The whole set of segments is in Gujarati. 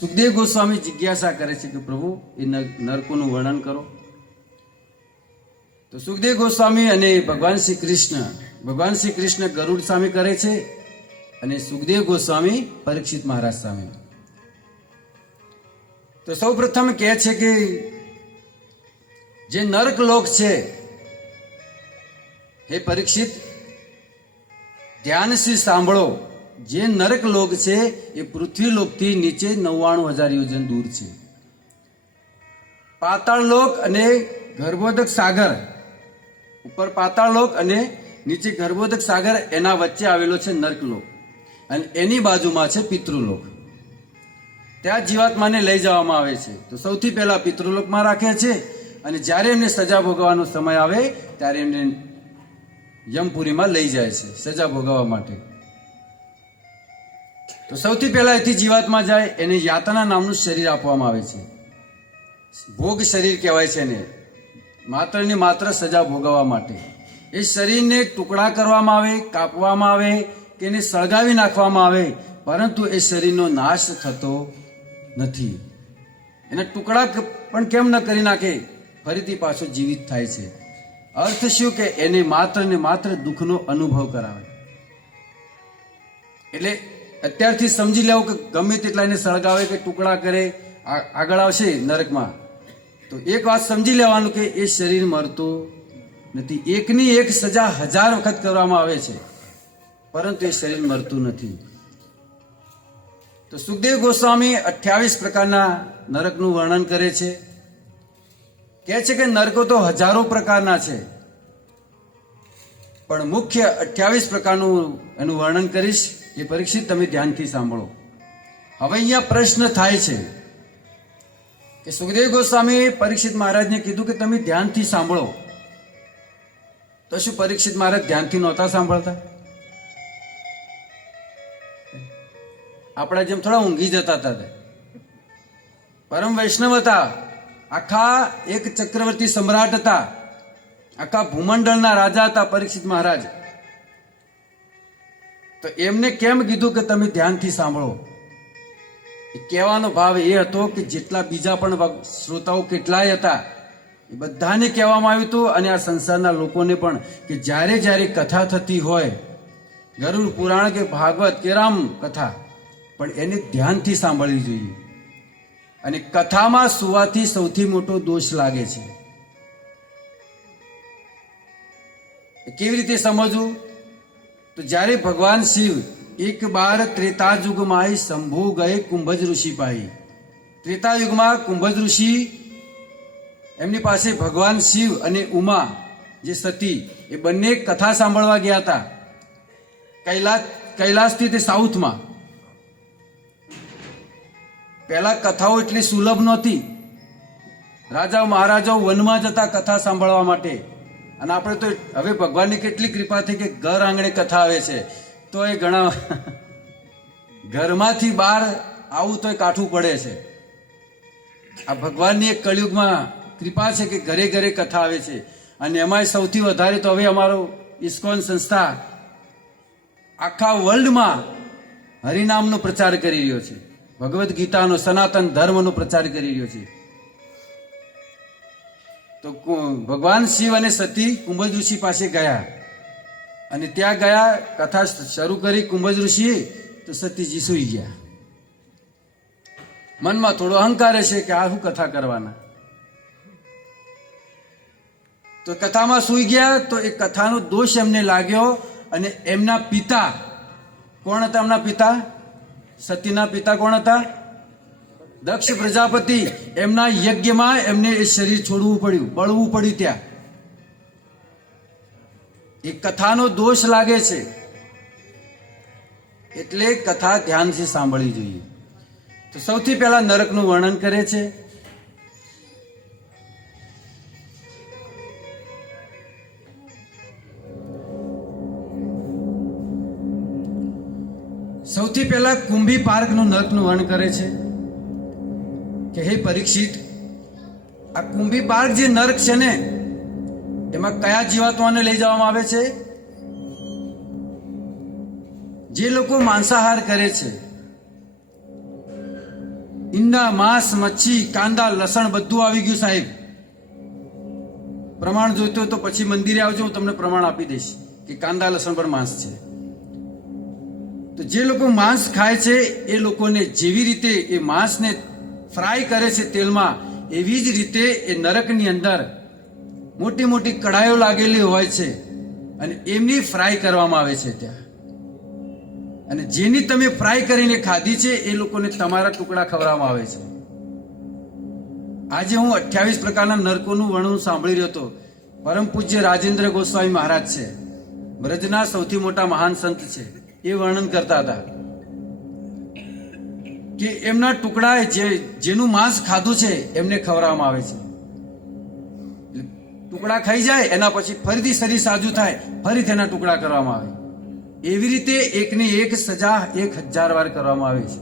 સુખદેવ ગોસ્વામી જિજ્ઞાસા કરે છે કે પ્રભુ એ નરકોનું વર્ણન કરો. તો સુખદેવ ગોસ્વામી અને ભગવાન શ્રી કૃષ્ણ ગરુડ સામે કરે છે અને સુખદેવ ગોસ્વામી પરીક્ષિત મહારાજ સામે. તો સૌ પ્રથમ કહે છે કે જે નરક લોક છે, હે પરીક્ષિત ધ્યાનથી સાંભળો, જે નરક લોક છે એ પૃથ્વી લોકથી નીચે 99,000 યોજન દૂર છે. પાતાળ લોક અને ગર્ભોદક સાગર, ઉપર પાતાળ લોક અને નીચે ગર્ભોદક સાગર, એના વચ્ચે આવેલો છે નરક લોક અને એની બાજુમાં છે પિતૃલોક. ત્યાં જીવાત્માને લઈ જવામાં આવે છે. તો સૌથી પહેલા પિતૃલોકમાં રાખે છે અને જ્યારે એમને સજા ભોગવવાનો સમય આવે ત્યારે એમને યમપુરીમાં લઈ જાય છે સજા ભોગવવા માટે. તો સૌથી પહેલા એથી જીવાત્મા જાય, એને યાતના નામનું શરીર આપવામાં આવે છે. ભોગ શરીર કહેવાય છે એને, માત્ર ને માત્ર સજા ભોગવવા માટે. એ શરીરને ટુકડા કરવામાં આવે, કાપવામાં આવે કે એને સળગાવી નાખવામાં આવે, પરંતુ એ શરીરનો નાશ થતો નથી. એના ટુકડા પણ કેમ ન કરી નાખે, ફરીથી પાછો જીવિત થાય છે. અર્થ શું કે એને માત્ર ને માત્ર દુઃખનો અનુભવ કરાવે. એટલે અત્યારથી સમજી લેવું કે ગમે તેટલા એને સળગાવે કે ટુકડા કરે, આગળ આવશે નરકમાં, તો એક વાત સમજી લેવાનું કે એ શરીર મરતું નથી. એકની એક સજા 1000 વખત કરવામાં આવે છે, પરંતુ એ શરીર મરતું નથી. તો સુખદેવ ગોસ્વામી 28 પ્રકારના નરકનું વર્ણન કરે છે. કહે છે કે નરકો તો હજારો પ્રકારના છે, પણ મુખ્ય 28 પ્રકારનું એનું વર્ણન કરીશ. એ પરીક્ષિત તમે ધ્યાનથી સાંભળો. હવે અહીંયા પ્રશ્ન થાય છે કે સુખદેવ ગોસ્વામી પરીક્ષિત મહારાજને કીધું કે તમે ધ્યાનથી સાંભળો, તો શું પરીક્ષિત મહારાજ ધ્યાનથી નહોતા સાંભળતા? આપણા જેમ થોડા ઊંઘી જતા હતા. પરમ વૈષ્ણવ હતા, આખા એક ચક્રવર્તી સમ્રાટ હતા, આખા ભૂમંડળના રાજા હતા પરીક્ષિત મહારાજ. તો એમને કેમ કીધું કે તમે ધ્યાનથી સાંભળો? એ કહેવાનો ભાવ એ હતો કે જેટલા બીજા પણ શ્રોતાઓ કેટલાય હતા એ બધાને કહેવામાં આવ્યું હતું, અને આ સંસારના લોકોને પણ, કે જ્યારે જ્યારે કથા થતી હોય, ગરુડ પુરાણ કે ભાગવત કે રામ કથા, પણ એને ધ્યાનથી સાંભળવી જોઈએ. અને કથામાં સુવાથી સૌથી મોટો દોષ લાગે છે. કેવી રીતે સમજવું? તો જ્યારે ભગવાન શિવ એક બાર ત્રેતાયુગમાં શંભુ ગયે કુંભજ ઋષિ પાઈ. ત્રેતાયુગમાં કુંભજ ઋષિ એમની પાસે ભગવાન શિવ અને ઉમા જે સતી, એ બંને કથા સાંભળવા ગયા હતા કૈલાસથી તે સાઉથમાં. પહેલા કથાઓ એટલી સુલભ નહોતી. રાજાઓ મહારાજાઓ વનમાં જતા કથા સાંભળવા માટે, અને આપણે તો હવે ભગવાનની કેટલી કૃપા થઈ કે ઘર આંગણે કથા આવે છે. તો એ ઘણા ઘરમાંથી બહાર આવું તો કાઠું પડે છે. આ ભગવાનની એક કળિયુગમાં કૃપા છે કે ઘરે ઘરે કથા આવે છે. અને એમાંય સૌથી વધારે તો હવે અમારો ઇસ્કોન સંસ્થા આખા વર્લ્ડમાં હરિનામનો પ્રચાર કરી રહ્યો છે, ભગવદ્ ગીતાનો, સનાતન ધર્મનો પ્રચાર કરી રહ્યો છે. તો ભગવાન શિવ અને સતી કુંભજ ઋષિ પાસે ગયા, અને ત્યાં ગયા, કથા શરૂ કરી કુંભજ ઋષિએ, તો સતીજી સૂઈ ગયા. મનમાં થોડો અહંકાર છે કે આ શું કથા કરવાના, તો કથામાં સૂઈ ગયા. તો એ કથાનો દોષ એમને લાગ્યો, અને એમના પિતા, કોણ હતા એમના પિતા? સતીના પિતા કોણ હતા? દક્ષ પ્રજાપતિ. એમના યજ્ઞમાં એમને એ શરીર છોડવું પડ્યું, બળવું પડ્યું. ત્યાં એ કથાનો દોષ લાગે છે, એટલે કથા ધ્યાનથી સાંભળવી જોઈએ. તો સૌથી પહેલા નરકનું વર્ણન કરે છે. સૌથી પહેલા કુંભી પાર્કનું નરકનું વર્ણન કરે છે કે હે પરીક્ષિત, આ કુંભી પાર્ક જે નરક છે ને, એમાં કયા જીવાત્માને લઈ જવામાં આવે છે? જે લોકો માંસાહાર કરે છે, ઈંડા, માંસ, મચ્છી, કાંદા, લસણ બધું આવી ગયું સાહેબ. પ્રમાણ જોઈતું હોય તો પછી મંદિરે આવજો, હું તમને પ્રમાણ આપી દઈશ કે કાંદા લસણ પણ માંસ છે. તો જે લોકો માંસ ખાય છે એ લોકોને જેવી રીતે એ માંસને ફ્રાય કરે છે તેલમાં, એવી જ રીતે એ નરકની અંદર મોટી મોટી કઢાઈઓ લાગેલી હોય છે અને એમની ફ્રાય કરવામાં આવે છે ત્યાં. અને જેની તમે ફ્રાય કરીને ખાધી છે એ લોકોને તમારા ટુકડા ખવડાવવામાં આવે છે. આજે હું 28 પ્રકારના નરકોનું વર્ણન સાંભળી રહ્યો હતો. પરમ પૂજ્ય રાજેન્દ્ર ગોસ્વામી મહારાજ છે, બ્રજના સૌથી મોટા મહાન સંત છે, એ વર્ણન કરતા હતા કે એમના ટુકડા જેનું માંસ ખાધું છે એમને ખવડાવવામાં આવે છે. ટુકડા ખાઈ જાય એના પછી ફરીથી શરીર સાજું થાય, ફરીથી એના ટુકડા કરવામાં આવે. એવી રીતે એકની એક સજા 1000 વાર કરવામાં આવે છે.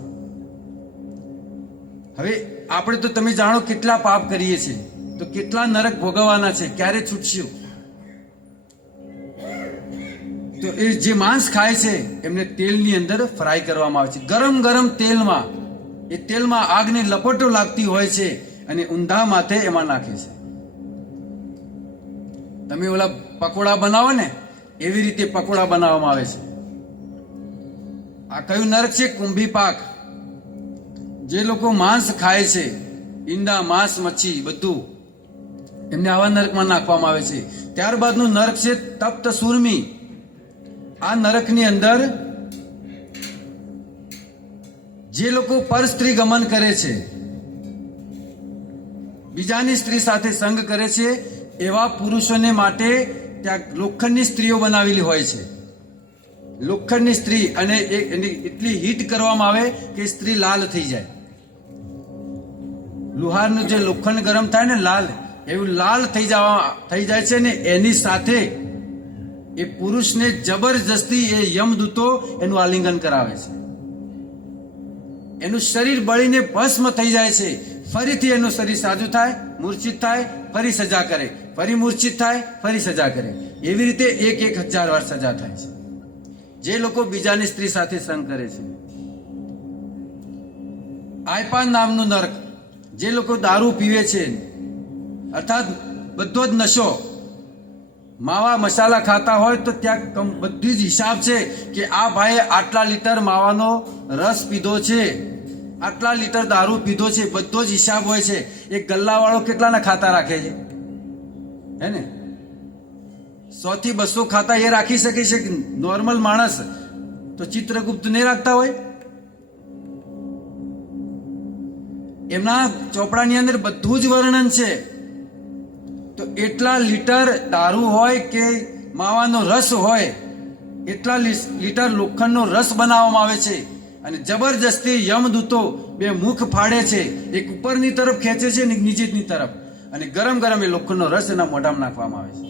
હવે આપણે તો તમે જાણો કેટલા પાપ કરીએ છીએ, તો કેટલા નરક ભોગવવાના છે, ક્યારે છૂટશું? તો એ જે માંસ ખાય છે એમને તેલની અંદર ફ્રાય કરવામાં આવે છે, ગરમ ગરમ તેલમાં. એ તેલમાં આગની લપટો લાગતી હોય છે અને ઊંધા માથે એમાં નાખે છે. તમે ઓલા પકોડા બનાવો ને એવી રીતે પકોડા બનાવવામાં આવે છે. આ કયું નરક છે? કુંભી પાક. જે લોકો માંસ ખાય છે, ઈંડા, માંસ, મચ્છી બધું, એમને આવા નરકમાં નાખવામાં આવે છે. ત્યારબાદનું નરક છે તપ્ત સુરમી. આ નરકની અંદર જે લોકો પર સ્ત્રી ગમન કરે છે, બીજાની સ્ત્રી સાથે સંગ કરે છે, એવા પુરુષોને માટે ત્યાં લોખંડની સ્ત્રીઓ બનાવેલી હોય છે. લોખંડની સ્ત્રી, અને એની એટલી હીટ કરવામાં આવે કે સ્ત્રી લાલ થઈ જાય. લુહારનું જે લોખંડ ગરમ થાય ને લાલ, એવું લાલ થઈ જાય છે ને એની સાથે એ પુરુષને જબરજસ્તી એ યમદૂતો એનું આલિંગન કરાવે છે. એનું શરીર બળીને ભસ્મ થઈ જાય છે. ફરીથી એનું શરીર સાજું થાય, મૂર્છિત થાય, ફરી સજા કરે, ફરી મૂર્છિત થાય, ફરી સજા કરે. એવી રીતે 1000 વાર સજા થાય છે જે લોકો બીજાની સ્ત્રી સાથે સંગ કરે છે. આયપાન નામનું નરક. જે લોકો દારૂ પીવે છે, અર્થાત બધો જ નશો, માવા મસાલા ખાતા હોય તો ત્યાં બધી જ હિસાબ છે કે આ ભાઈએ આટલા લીટર માવાનો રસ પીધો છે, આટલા લીટર દારૂ પીધો છે, બધો જ હિસાબ હોય છે. એક ગલ્લાવાળો કેટલાના ખાતા રાખે છે? હે ને, 100 થી 200 ખાતા એ રાખી શકે છે. નોર્મલ માણસ તો ચિત્રગુપ્ત નહીં રાખતા હોય. એમના ચોપડાની અંદર બધું જ વર્ણન છે. તો એટલા લીટર દારૂ હોય કે માવાનો રસ હોય, એટલા લીટર લોખંડનો રસ બનાવવામાં આવે છે. અને જબરજસ્તી યમદૂતો 2 મુખ ફાડે છે, એક ઉપરની તરફ ખેંચે છે અને એક નીચેની તરફ, અને ગરમ ગરમ એ લોખંડનો રસ એના મોઢામાં નાખવામાં આવે છે.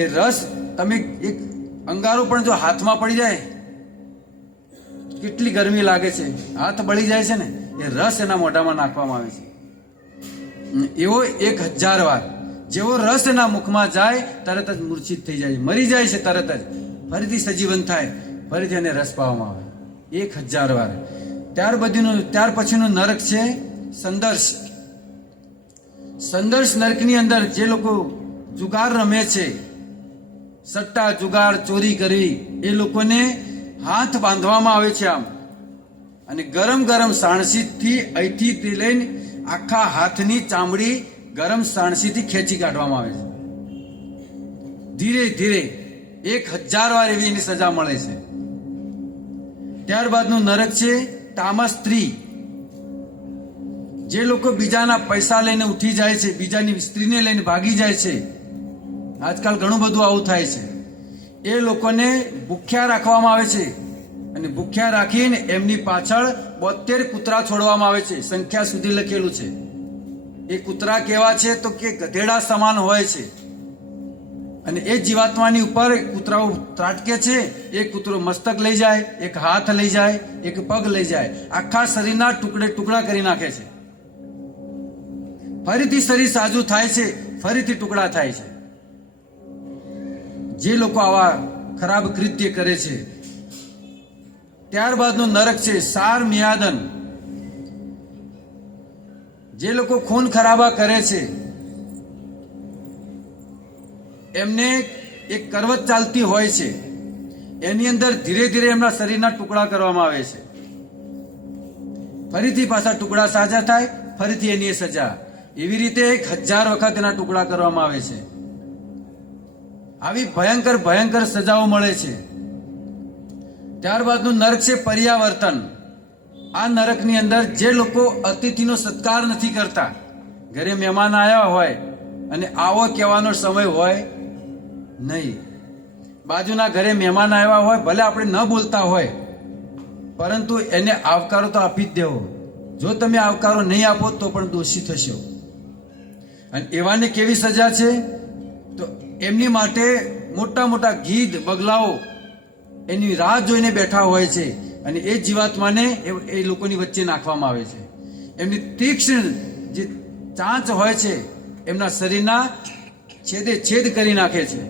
એ રસ તમે એક અંગારો પણ જો હાથમાં પડી જાય, કેટલી ગરમી લાગે છે, હાથ બળી જાય છે ને, એ રસ એના મોઢામાં નાખવામાં આવે છે. એવો 1000 વાર. જેવો રસ એના મુખમાં જાય તરત જ મૂર્છિત થઈ જાય, મરી જાય છે તરત જ. ફરીથી સજીવન થાય, ફરીથી એને રસ પાવામાં આવે 1000 વાર. ત્યાર પછીનું નરક છે સંદર્શ. સંદર્શ નરકની અંદર જે લોકો જુગાર રમે છે, સટ્ટા જુગાર ચોરી કરવી, એ લોકોને હાથ બાંધવામાં આવે છે આમ, અને ગરમ ગરમ સાણસીથી અહીંથી લઈને આખા હાથની ચામડી ગરમ સાણસીથી ખેંચી કાઢવામાં આવે છે. ધીરે ધીરે 1000 વાર એવી એની સજા મળે છે. ત્યારબાદનું નરક છે તામસ સ્ત્રી. જે લોકો બીજાના પૈસા લઈને ઉઠી જાય છે, બીજાની સ્ત્રીને લઈને ભાગી જાય છે, આજકાલ ઘણું બધું આવું થાય છે. એ લોકોને ભૂખ્યા રાખવામાં આવે છે, અને ભૂખ્યા રાખીને એમની પાછળ 72 કૂતરા છોડવામાં આવે છે. સંખ્યા સુધી લખેલું છે. એ કૂતરા કેવા છે તો કે ગધેડા સમાન હોય છે, અને એ જીવાત્માની ઉપર કૂતરાઓ ત્રાટકે છે. એક કૂતરો મસ્તક લઈ જાય, એક હાથ લઈ જાય, એક પગ લઈ જાય, આખા શરીરના ટુકડા કરી નાખે છે. ફરીથી શરીર સાજું થાય છે, ફરીથી ટુકડા થાય છે. જે લોકો આવા ખરાબ કૃત્ય કરે છે ત્યારબાદનું નરક છે સાર મિયાદન. જે લોકો ખૂન ખરાબા કરે છે એમને એક કરવત ચાલતી હોય છે, એની અંદર ધીરે ધીરે એમના શરીરના ટુકડા કરવામાં આવે છે. ફરીથી પાછા ટુકડા સાજા થાય, ફરીથી એની સજા. એવી રીતે 1000 વખત એના ટુકડા કરવામાં આવે છે. આવી ભયંકર ભયંકર સજાઓ મળે છે. ત્યારબાદનું નરક છે પર્યાવર્તન. આ નરકની અંદર જે લોકો અતિથિનો સત્કાર નથી કરતા, ઘરે મહેમાન આવ્યા હોય અને આવો કહેવાનો સમય હોય નહીં, બાજુના ઘરે મહેમાન આવ્યા હોય, ભલે આપણે ન બોલતા હોય, પરંતુ એને આવકારો તો આપી જ દેવો. જો તમે આવકારો નહીં આપો તો પણ દોષી થશો. અને એવાને કેવી સજા છે? તો એમની માટે મોટા મોટા ગીધ બગલાઓ એની રાહ જોઈને બેઠા હોય છે અને એ જીવાત્માને એ લોકોની વચ્ચે નાખવામાં આવે છે. એમની તીક્ષ્ણ જે ચાંચ હોય છે એમના શરીરના છેદે છેદ કરી નાખે છે.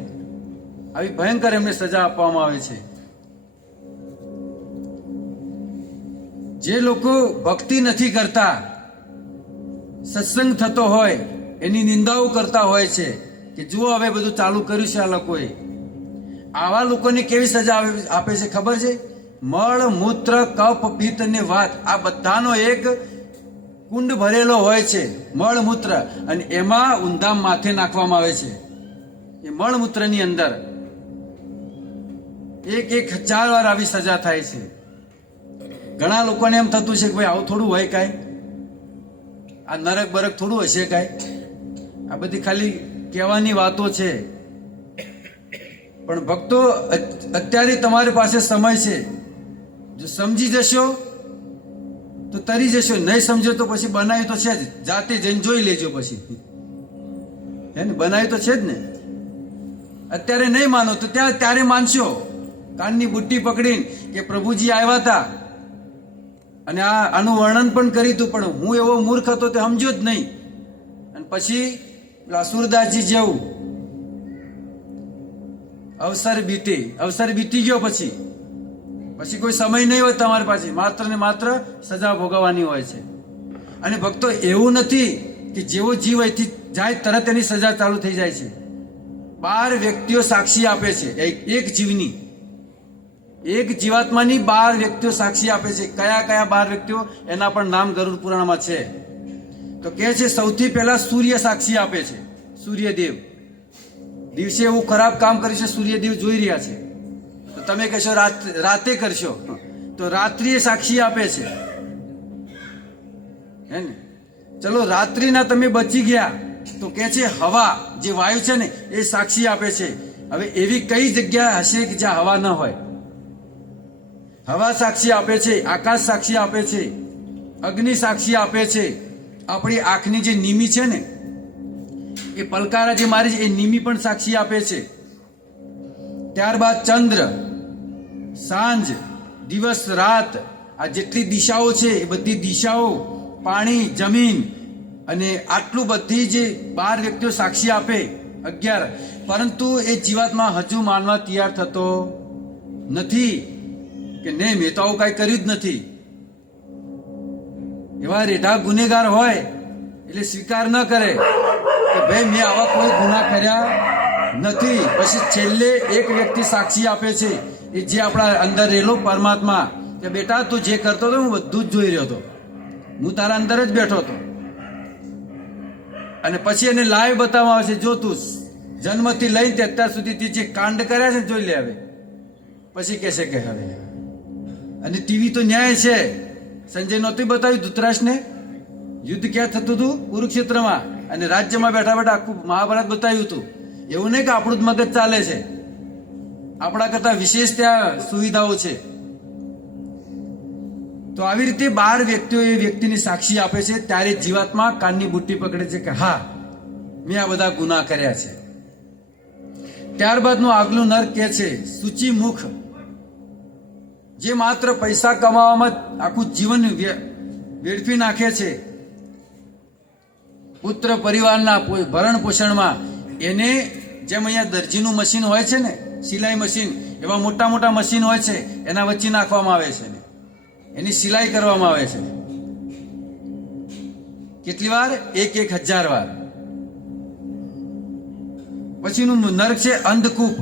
આવી ભયંકર એમને સજા આપવામાં આવે છે. જે લોકો ભક્તિ નથી કરતા, સત્સંગ થતો હોય એની નિંદાઓ કરતા હોય છે કે જુઓ હવે બધું ચાલુ કર્યું છે આ લોકોએ, આવા લોકોને કેવી સજા આપે છે ખબર છે? મળ મૂત્ર કફ પિત્ત ને વાત, આ બધાનો એક કુંડ ભરેલો હોય છે, મળ મૂત્ર, અને એમાં ઊંધા માથે નાખવામાં આવે છે. એ મળ મૂત્રની અંદર 1000 વાર આવી સજા થાય છે. ઘણા લોકોને એમ થતું છે કે ભાઈ આવું થોડું હોય કાંઈ, આ નરક બરક થોડું હશે કાંઈ, આ બધી ખાલી કહેવાની વાતો છે. પણ ભક્તો, અત્યારે તમારી પાસે સમય છે. જો સમજી જશો તો તરી જશો, નહીં સમજો તો પછી બનાવ્યું તો છે જ, જાતે જઈને જોઈ લેજો. પછી હે ને, બનાવ્યું તો છે જ ને. અત્યારે નહીં માનો તો ત્યારે માનશો. કાનની બુટ્ટી પકડીને કે પ્રભુજી આવ્યા હતા અને આનું વર્ણન પણ કર્યું હતું, પણ હું એવો મૂર્ખ હતો તે સમજ્યો જ નહીં. અને પછી સુરદાસજી જેવું અવસર બીતી ગયો. પછી કોઈ સમય નહીં હોય તમારી પાસે, માત્ર ને માત્ર સજા ભોગવવાની હોય છે. અને ભક્તો, એવું નથી કે જેવો જીવ અહીંથી જાય તરત એની સજા ચાલુ થઈ જાય છે. 12 વ્યક્તિઓ સાક્ષી આપે છે. એક જીવની, એક જીવાત્માની 12 વ્યક્તિઓ સાક્ષી આપે છે. કયા કયા 12 વ્યક્તિઓ એના પણ નામ ગરુડ પુરાણમાં છે. તો કહે છે સૌથી પહેલા સૂર્ય સાક્ષી આપે છે. સૂર્યદેવ દિવસે એવું ખરાબ કામ કર્યું છે, સૂર્યદેવ જોઈ રહ્યા છે. તો તમે કહેશો રાતે કરશો, તો રાત્રિએ સાક્ષી આપે છે. હે ને? ચલો રાત્રિના તમે બચી ગયા તો કે છે હવા, જે વાયુ છે ને એ સાક્ષી આપે છે. હવે એવી કઈ જગ્યા હશે કે જ્યાં હવા ન હોય? હવા સાક્ષી આપે છે, આકાશ સાક્ષી આપે છે, અગ્નિ સાક્ષી આપે છે. આપણી આંખની જે નિમી છે ને, એ પલકારા જે મારી છે એ નિમી પણ સાક્ષી આપે છે. ત્યારબાદ ચંદ્ર, સાંજ, દિવસ, રાત, આ જેટલી દિશાઓ છે એ બધી દિશાઓ, પાણી, જમીન, અને આટલું બધી જે 12 વ્યક્તિઓ સાક્ષી આપે 11. પરંતુ એ જીવાત્મા હજુ માનવા તૈયાર થતો નથી કે નહીં, મેં તો આવું કાંઈ કર્યું જ નથી. એવા રેઢા ગુનેગાર હોય એટલે સ્વીકાર ન કરે કે ભાઈ મેં આવા કોઈ ગુના કર્યા નથી. પછી છેલ્લે એક વ્યક્તિ સાક્ષી આપે છે, એ જે આપણા અંદર રહેલો પરમાત્મા, કે બેટા તું જે કરતો હતો હું બધું જ જોઈ રહ્યો હતો, હું તારા અંદર જ બેઠો હતો. અને પછી એને લાઈવ બતાવવામાં આવે છે, જો તું જન્મથી લઈને અત્યાર સુધી જે કાંડ કર્યા છે જોઈ લે. હવે પછી કહેશે કે હવે, અને ટીવી તો ન્યાય છે. સંજય નહોતું બતાવ્યું ધૃતરાષ્ટ્રને યુદ્ધ ક્યાં થતું હતું? કુરુક્ષેત્રમાં. અને રાજ્યમાં બેઠા બેઠા આખું મહાભારત બતાવ્યું હતું. એવું નહીં કે આપણું જ મગજ ચાલે છે, આપણા કરતા વિશેષ ત્યાં સુવિધાઓ છે. તો આવી રીતે 12 વ્યક્તિઓ એ વ્યક્તિની સાક્ષી આપે છે. ત્યારે જીવાત્મા કાનની બુટ્ટી પકડે છે કે હા, મેં આ બધા ગુના કર્યા છે. ત્યારબાદનું આગલું નરક કે છે સૂચિ મુખ, જે માત્ર પૈસા કમાવામાં આખું જીવન વેડફી નાખે છે, પુત્ર પરિવારના ભરણ પોષણમાં. એને જેમ અહીંયા દરજીનું મશીન હોય છે ને, સિલાઈ મશીન, એવા મોટા મોટા મશીન હોય છે, એના વચ્ચે નાખવામાં આવે છે, એની સિલાઈ કરવામાં આવે છે. કેટલી વાર? 1000 વાર. પછીનું નરક છે અંધકૂપ.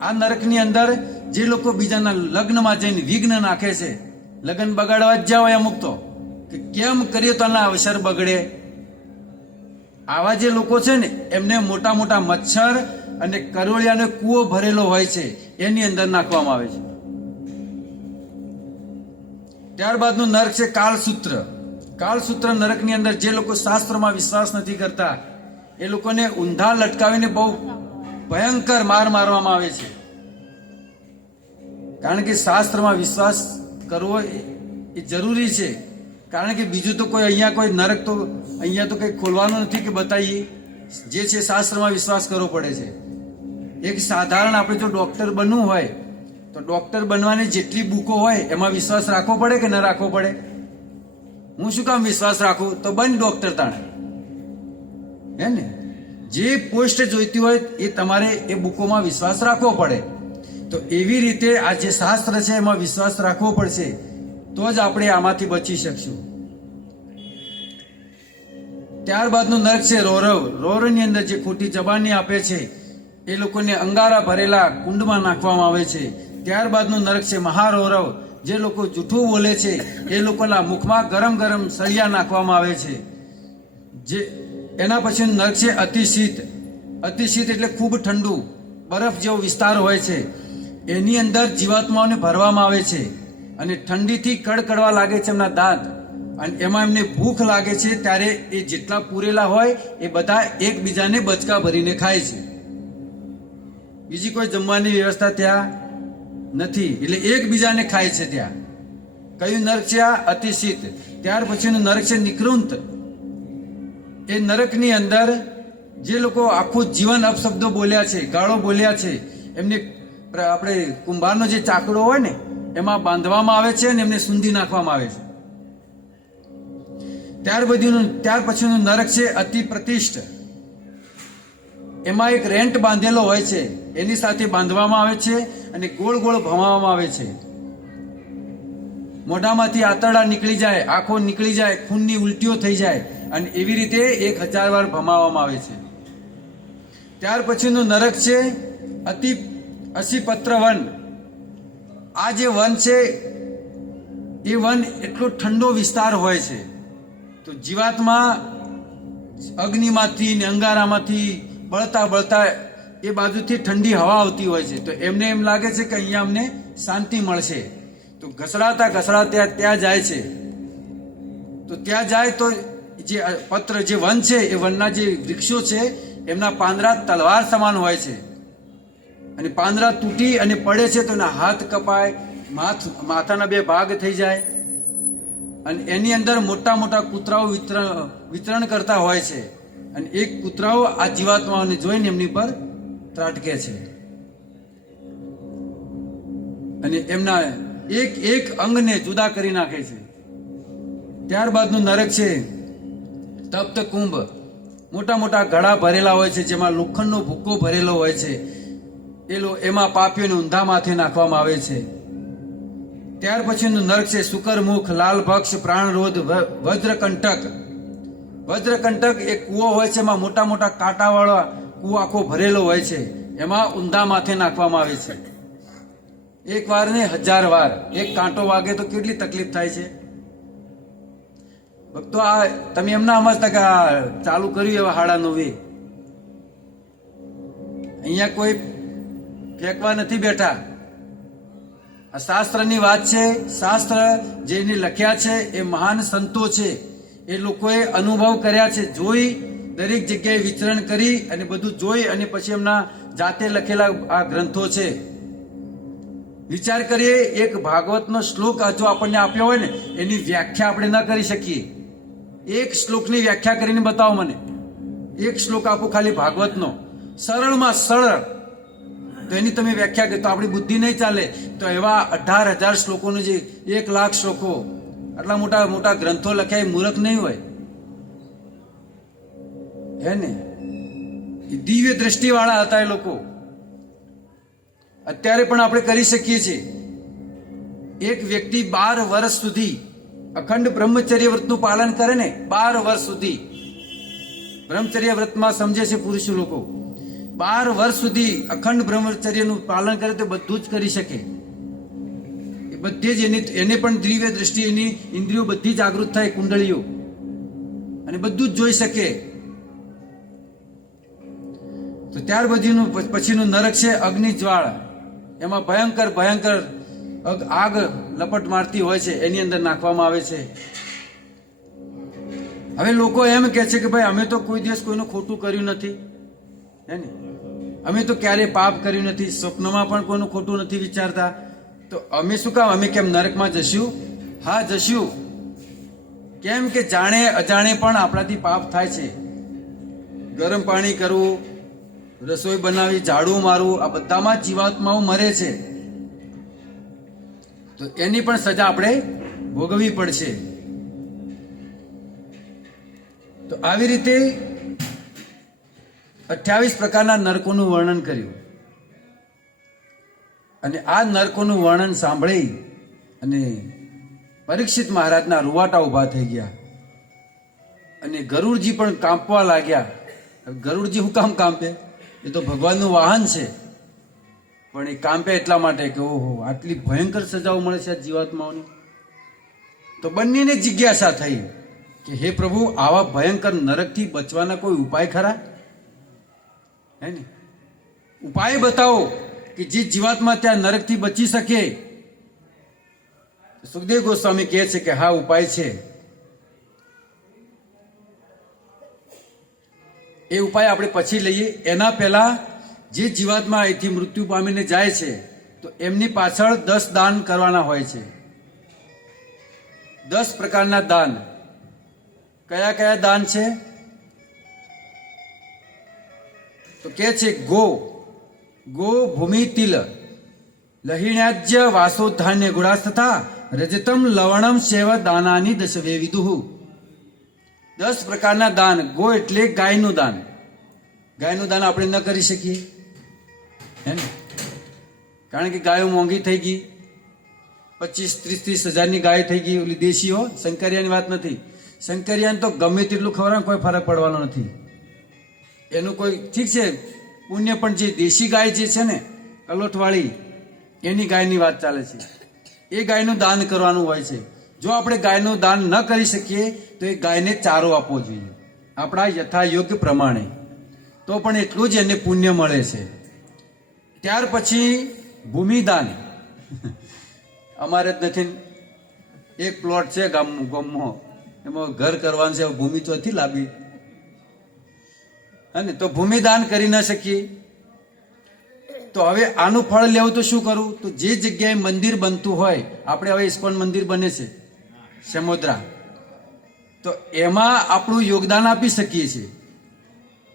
આ નરકની અંદર જે લોકો બીજાના લગ્નમાં જઈને વિઘ્ન નાખે છે, લગ્ન બગાડવા જ જાવ અમુક તો, કે કેમ કરીએ તો આના અવસર બગડે. આવા જે લોકો છે ને, એમને મોટા મોટા મચ્છર અને કરોળિયાનો કૂવો ભરેલો હોય છે, એની અંદર નાખવામાં આવે છે. ત્યારબાદનું નરક છે કાળસૂત્ર. કાળસૂત્ર નરકની અંદર જે લોકો શાસ્ત્રમાં વિશ્વાસ નથી કરતા, એ લોકોને ઊંધા લટકાવીને બહુ ભયંકર માર મારવામાં આવે છે. કારણ કે શાસ્ત્રમાં વિશ્વાસ કરવો એ જરૂરી છે. કારણ કે બીજું તો કોઈ અહીંયા કોઈ નરક તો અહીંયા તો કંઈ ખોલવાનું નથી કે બતાવીએ. જે છે શાસ્ત્રમાં વિશ્વાસ કરવો પડે છે. એક સાધારણ આપણે જો ડોક્ટર બનવું હોય તો ડોક્ટર બનવાની જેટલી બુકો હોય એમાં વિશ્વાસ રાખવો પડે કે ન રાખવો પડે? હું શું કામ વિશ્વાસ રાખું? તો બન ડોક્ટર તાણે, હે ને? જે પોસ્ટ જોઈતી હોય એ તમારે એ બુકોમાં વિશ્વાસ રાખવો પડે. તો એવી રીતે આ જે શાસ્ત્ર છે એમાં વિશ્વાસ રાખવો પડશે, તો જ આપણે આમાંથી બચી શકશું. ત્યારબાદનું નરક છે રૌરવ. રૌરવની અંદર જે ખોટી જબાની આપે છે એ લોકોને અંગારા ભરેલા કુંડમાં નાખવામાં આવે છે. ત્યારબાદનું નરક છે મહારૌરવ. જે લોકો જૂઠું બોલે છે એ લોકોના મુખમાં ગરમ ગરમ સળિયા નાખવામાં આવે છે. જે એના પછીનું નરક છે અતિશીત. અતિશીત એટલે ખૂબ ઠંડુ, બરફ જેવો વિસ્તાર હોય છે. એની અંદર જીવાત્માઓને ભરવામાં આવે છે અને ઠંડીથી કડકડવા લાગે છે એમના દાંત, અને એમાં એમને ભૂખ લાગે છે ત્યારે એ જેટલા પૂરેલા હોય એ બધા એકબીજાને બચકા ભરીને ખાય છે. બીજી કોઈ જમવાની વ્યવસ્થા ત્યાં નથી, એટલે એકબીજાને ખાય છે ત્યાં. કયું નરક છે આ? અતિશીત. ત્યાર પછીનું નરક છે નિકૃંત. એ નરકની અંદર જે લોકો આખું જીવન અપશબ્દો બોલ્યા છે, ગાળો બોલ્યા છે, એમને આપણે કુંભારનો જે ચાકડો હોય ને એમાં બાંધવામાં આવે છે અને એમને સૂંધી નાખવામાં આવે છે. ત્યાર પછીનું નરક છે અતિ પ્રતિષ્ઠ. એમાં એક રેન્ટ બાંધેલો હોય છે, એની સાથે બાંધવામાં આવે છે અને ગોળ ગોળ ભમાવવામાં આવે છે. મોઢામાંથી આંતરડા નીકળી જાય, આંખો નીકળી જાય, ખૂનની ઉલટીઓ થઈ જાય, અને એવી રીતે 1000 વાર ભમાવવામાં આવે છે. ત્યાર પછીનું નરક છે અસીપત્ર વન. આ જે વન છે એ વન એટલો ઠંડો વિસ્તાર હોય છે, તો જીવાત્મા અગ્નિમાંથી ને અંગારામાંથી બળતા બળતા એ બાજુથી ઠંડી હવા આવતી હોય છે, તો એમને એમ લાગે છે કે અહીંયા અમને શાંતિ મળશે, તો ઘસડાતા ઘસડાતા ત્યાં જાય છે. તો ત્યાં જાય તો જે પત્ર જે વન છે એ વનના જે વૃક્ષો છે એમના પાંદડા તલવાર સમાન હોય છે, અને પાંદડા તૂટી અને પડે છે તો એના હાથ કપાય, માથાના 2 ભાગ થઈ જાય, અને એની અંદર મોટા મોટા કૂતરાઓ વિતરણ કરતા હોય છે, અને એક કૂતરાઓ આ જીવાત્માઓને જોઈને એમની પર ત્રાટકે છે અને એમના એક અંગને જુદા કરી નાખે છે. ત્યારબાદનું નરક છે તપ્ત કુંભ. મોટા મોટા ઘડા ભરેલા હોય છે, જેમાં લોખંડનો ભૂક્કો ભરેલો હોય છે. એમાં પાપીઓને ઊંધા માથે નાખવામાં આવે છે. ત્યાર પછીનું નરક છે શુકરમુખ, લાલભક્ષ, પ્રાણરોધ, વજ્રકંટક. વજ્રકંટક એક કૂવો હોય છે, એમાં મોટા મોટા કાંટાવાળા કૂવો આખો ભરેલો હોય છે, એમાં ઊંધા માથે નાખવામાં આવે છે. 1 વાર ને 1000 વાર. એક કાંટો વાગે તો કેટલી તકલીફ થાય છે ભક્તો. આ તમે એમ ના સમજતા કે આ ચાલુ કર્યું એવા 9:30. અહીંયા કોઈ ફેંકવા નથી બેઠા. આ શાસ્ત્રની વાત છે. શાસ્ત્ર જેને લખ્યા છે એ મહાન સંતો છે, એ લોકોએ અનુભવ કર્યા છે, જોઈ દરેક જગ્યાએ વિચરણ કરી અને બધું જોઈ અને પછી એમના જાતે લખેલા આ ગ્રંથો છે. વિચાર કરીએ, એક ભાગવતનો શ્લોક જો આપણને આપ્યો હોય ને એની વ્યાખ્યા આપણે ન કરી શકીએ. એક શ્લોકની વ્યાખ્યા કરીને બતાવો મને. એક શ્લોક આપો ખાલી ભાગવતનો, સરળમાં સરળ, તો એની તમે વ્યાખ્યા કરી તો આપણી બુદ્ધિ નહીં ચાલે. તો એવા 18,000 શ્લોકોનું જે 1,00,000 શ્લોકો, આટલા મોટા મોટા ગ્રંથો લખ્યા, એ મૂર્ખ નહીં હોય, હે ને? દિવ્ય દ્રષ્ટિ વાળા હતા એ લોકો. અત્યારે પણ આપણે કરી શકીએ છીએ. એક વ્યક્તિ 12 વર્ષ સુધી અખંડ બ્રહ્મચર્ય વ્રતનું પાલન કરે ને, 12 વર્ષ સુધી બ્રહ્મચર્ય વ્રતમાં સમજે છે પુરુષ લોકો, 12 વર્ષ સુધી અખંડ બ્રહ્મચર્યનું પાલન કરે તો બધું જ કરી શકે. એ બધી જ એને પણ દિવ્ય દ્રષ્ટિ, એની ઇન્દ્રિયો બધી જાગૃત થાય, કુંડળીઓ, અને બધું જ જોઈ શકે. તો ત્યાર પછીનું નરક છે અગ્નિ જ્વાળ. એમાં ભયંકર ભયંકર આગ લપટ મારતી હોય છે, એની અંદર નાખવામાં આવે છે. હવે લોકો એમ કહે છે કે ભાઈ અમે તો કોઈ દિવસ કોઈનું ખોટું કર્યું નથી, હે ને, અમે તો ક્યારેય પાપ કર્યું નથી, સ્વપ્નમાં પણ કોઈનું ખોટું નથી વિચારતા, તો અમે શું કામ, અમે કેમ નરકમાં જશું? હા જશું. કેમ કે જાણે અજાણે પણ આપણાથી પાપ થાય છે. ગરમ પાણી કરવું, રસોઈ બનાવી, ઝાડુ મારવું, આ બધામાં જીવાત્માઓ મરે છે. તો એની પણ સજા આપણે ભોગવવી પડશે. તો આવી રીતે 28 પ્રકારના નરકોનું વર્ણન કર્યું. અને આ નરકોનું વર્ણન સાંભળી અને પરીક્ષિત મહારાજના રૂવાટા ઉભા થઈ ગયા અને ગરુડજી પણ કાંપવા લાગ્યા. ગરુડજી શું કામ કાંપે? એ તો ભગવાનનું વાહન છે, પણ એ કાંપે એટલા માટે કે ઓહો, આટલી ભયંકર સજાઓ મળે છે આ જીવાત્માઓને. તો બંનેને જિજ્ઞાસા થઈ કે હે પ્રભુ, આવા ભયંકર નરકથી બચવાના કોઈ ઉપાય ખરા? હે ને, ઉપાય બતાવો કે જે જીવાત્મા ત્યાં નરકથી બચી શકે. સુખદેવ ગોસ્વામી કહે છે કે હા, ઉપાય છે. એ ઉપાય આપણે પછી લઈએ. એના પહેલા જે જીવાત્મા અહીંથી મૃત્યુ પામીને જાય છે, તો એમની પાછળ 10 દાન કરવાના હોય છે. 10 પ્રકારના દાન. કયા કયા દાન છે? તો કે છે ગો ભૂમિ તિલ લહિણાજ્ય વાસોધાન્ય ગુણાસ્તથા રજતમ લવણમ સેવ દાનાની દશવે વિદુહુ. 10 પ્રકારના દાન. ગો એટલે ગાયનું દાન. ગાયનું દાન આપણે ન કરી શકીએ, હે ને, કારણ કે ગાયો મોંઘી થઈ ગઈ. 25-30 હજારની ગાય થઈ ગઈ. ઓલી દેશીઓ, શંકરિયાની વાત નથી. શંકરિયાને તો ગમે તેટલું ખવડાવે કોઈ ફરક પડવાનો નથી. એનું કોઈ ઠીક છે પુણ્ય, પણ જે દેશી ગાય જે છે ને, કલોટવાળી, એની ગાયની વાત ચાલે છે. એ ગાયનું દાન કરવાનું હોય છે. જો આપણે ગાયનું દાન ન કરી શકીએ તો એ ગાયને ચારો આપવો જોઈએ આપણા યથાયોગ્ય પ્રમાણે, તો પણ એટલું જ એને પુણ્ય મળે છે. ત્યાર પછી ભૂમિદાન. અમારે જ નથી, એક પ્લોટ છે ગામમાં, એમાં ઘર કરવાનું છે, ભૂમિ ચોથી લાવી, અને તો ભૂમિદાન કરી ન શકીએ. તો હવે આનું ફળ લેવું તો શું કરવું? તો જે જગ્યાએ મંદિર બનતું હોય, આપણે હવે ઇસ્કોન મંદિર બને છે સમોદ્રા, તો એમાં આપણું યોગદાન આપી શકીએ છીએ.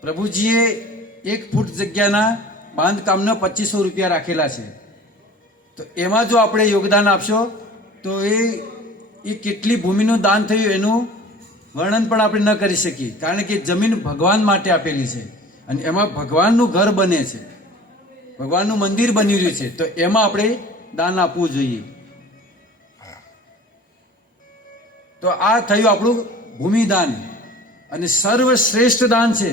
પ્રભુજીએ 1 ફૂટ જગ્યાના બાંધકામના 2500 રૂપિયા રાખેલા છે. તો એમાં જો આપણે યોગદાન આપશો તો એ કેટલી ભૂમિનું દાન થયું એનું વર્ણન પણ આપણે ન કરી શકીએ, કારણ કે જમીન ભગવાન માટે આપેલી છે અને એમાં ભગવાનનું ઘર બને છે, ભગવાનનું મંદિર બની રહ્યું છે. તો એમાં આપણે દાન આપવું જોઈએ. તો આ થયું આપણું ભૂમિદાન. અને સર્વશ્રેષ્ઠ દાન છે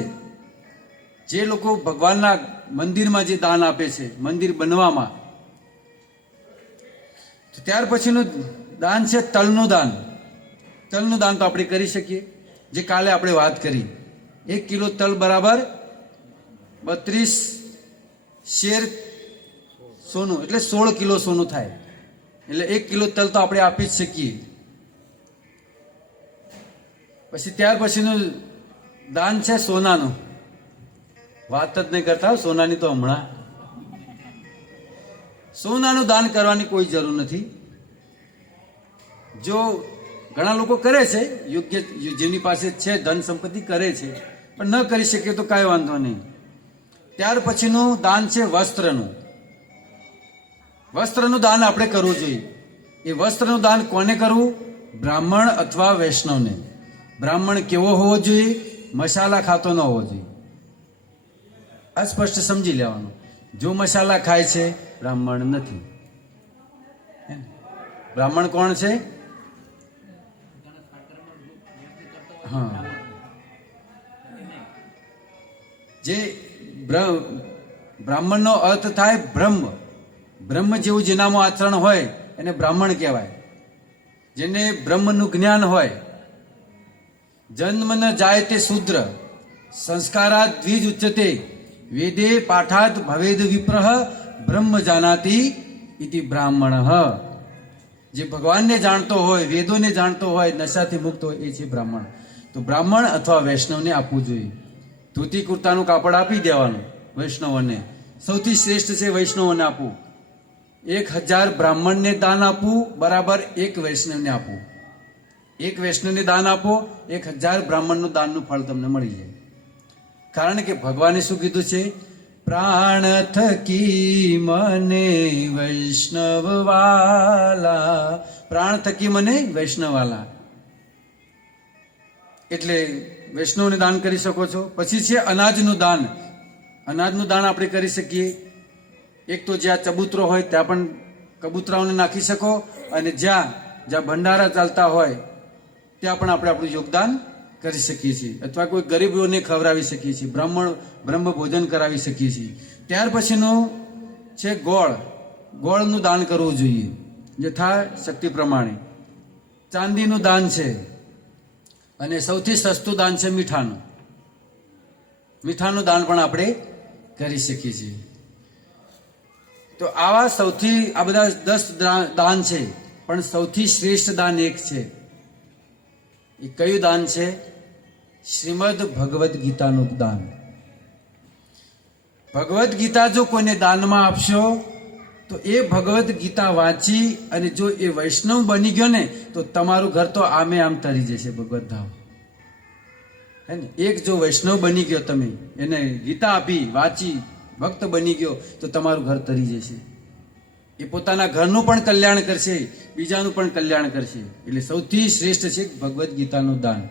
જે લોકો ભગવાનના મંદિરમાં જે દાન આપે છે, મંદિર બનવામાં. તો ત્યાર પછીનું દાન છે તલનું દાન. તલનું દાન તો આપણે કરી શકીએ, જે કાલે આપણે વાત કરી. 1 કિલો તલ બરાબર 32 શેર સોનું, એટલે 16 કિલો સોનું થાય. એટલે 1 કિલો તલ તો આપણે આપી જ શકીએ. પછી ત્યાર પછીનું દાન છે સોનાનું. વાત જ નહીં કરતા સોનાની. તો હમણાં સોનાનું દાન કરવાની કોઈ જરૂર નથી. જો ઘણા લોકો કરે છે, યોગ્ય જેની પાસે છે ધન સંપત્તિ કરે છે, પણ ન કરી શકે તો કાંઈ વાંધો નહીં. ત્યાર પછીનું દાન છે વસ્ત્રનું. વસ્ત્રનું દાન આપણે કરવું જોઈએ. એ વસ્ત્રનું દાન કોને કરવું? બ્રાહ્મણ અથવા વૈષ્ણવને. બ્રાહ્મણ કેવો હોવો જોઈએ? મસાલા ખાતો ન હોવો જોઈએ. આ સ્પષ્ટ સમજી લેવાનું. જો મસાલા ખાય છે બ્રાહ્મણ નથી. બ્રાહ્મણ કોણ છે? હા, જે બ્રાહ્મણનો અર્થ થાય બ્રહ્મ. બ્રહ્મ જેવું જેનામાં આચરણ હોય એને બ્રાહ્મણ કહેવાય. જેને બ્રહ્મનું જ્ઞાન હોય. જન્મ ન જાય તે શૂદ્ર, સંસ્કારાત દ્વિજ ઉચ્યતે, વેદે પાઠાત ભવેદ વિપ્રહ, બ્રહ્મ જાનાતિ ઇતિ બ્રાહ્મણ. જે ભગવાનને જાણતો હોય, વેદોને જાણતો હોય, નશાથી મુક્ત હોય, એ છે બ્રાહ્મણ. તો બ્રાહ્મણ અથવા વૈષ્ણવને આપવું જોઈએ. ધોતી કુર્તાનું કાપડ આપી દેવાનું વૈષ્ણવોને. સૌથી શ્રેષ્ઠ છે વૈષ્ણવોને આપવું. 1000 બ્રાહ્મણને દાન આપવું બરાબર 1 વૈષ્ણવને આપવું. 1 વૈષ્ણવને દાન આપો, 1000 બ્રાહ્મણનું દાનનું ફળ તમને મળી જાય. કારણ કે ભગવાને શું કીધું છે? પ્રાણ થકી મને વૈષ્ણવ વાલા, પ્રાણ થકી મને વૈષ્ણવ વાલા. એટલે વૈષ્ણવને દાન કરી શકો છો. પછી છે અનાજનું દાન. અનાજનું દાન આપણે કરી શકીએ. એક તો જ્યાં ચબૂતરો હોય ત્યાં પણ કબૂતરાઓને નાખી શકો, અને જ્યાં ભંડારા ચાલતા હોય ત્યાં પણ આપણે આપણું યોગદાન કરી શકીએ છીએ. અથવા કોઈ ગરીબોને ખવડાવી શકીએ છીએ, બ્રહ્મ ભોજન કરાવી શકીએ છીએ. ત્યાર પછીનું છે ગોળ. ગોળનું દાન કરવું જોઈએ યથા શક્તિ પ્રમાણે. ચાંદીનું દાન છે. અને સૌથી સસ્તું દાન છે મીઠાનું. મીઠાનું દાન પણ આપણે કરી શકીએ છીએ. તો આ બધા 10 દાન છે, પણ સૌથી શ્રેષ્ઠ દાન એક છે. એ કયું દાન છે? શ્રીમદ ભગવદ્ ગીતાનું દાન. ભગવદ્ ગીતા જો કોઈને દાનમાં આપશો તો એ ભગવદ્ ગીતા વાંચી અને જો એ વૈષ્ણવ બની ગયો ને તો તમારું ઘર તો આમે આમ તરી જશે ભગવદ્ ધામ. હે ને? એક જો વૈષ્ણવ બની ગયો, તમે એને ગીતા આપી, વાંચી, ભક્ત બની ગયો તો તમારું ઘર તરી જશે. એ પોતાના ઘરનું પણ કલ્યાણ કરશે, બીજાનું પણ કલ્યાણ કરશે. એટલે સૌથી શ્રેષ્ઠ છે ભગવદ્ ગીતાનું દાન.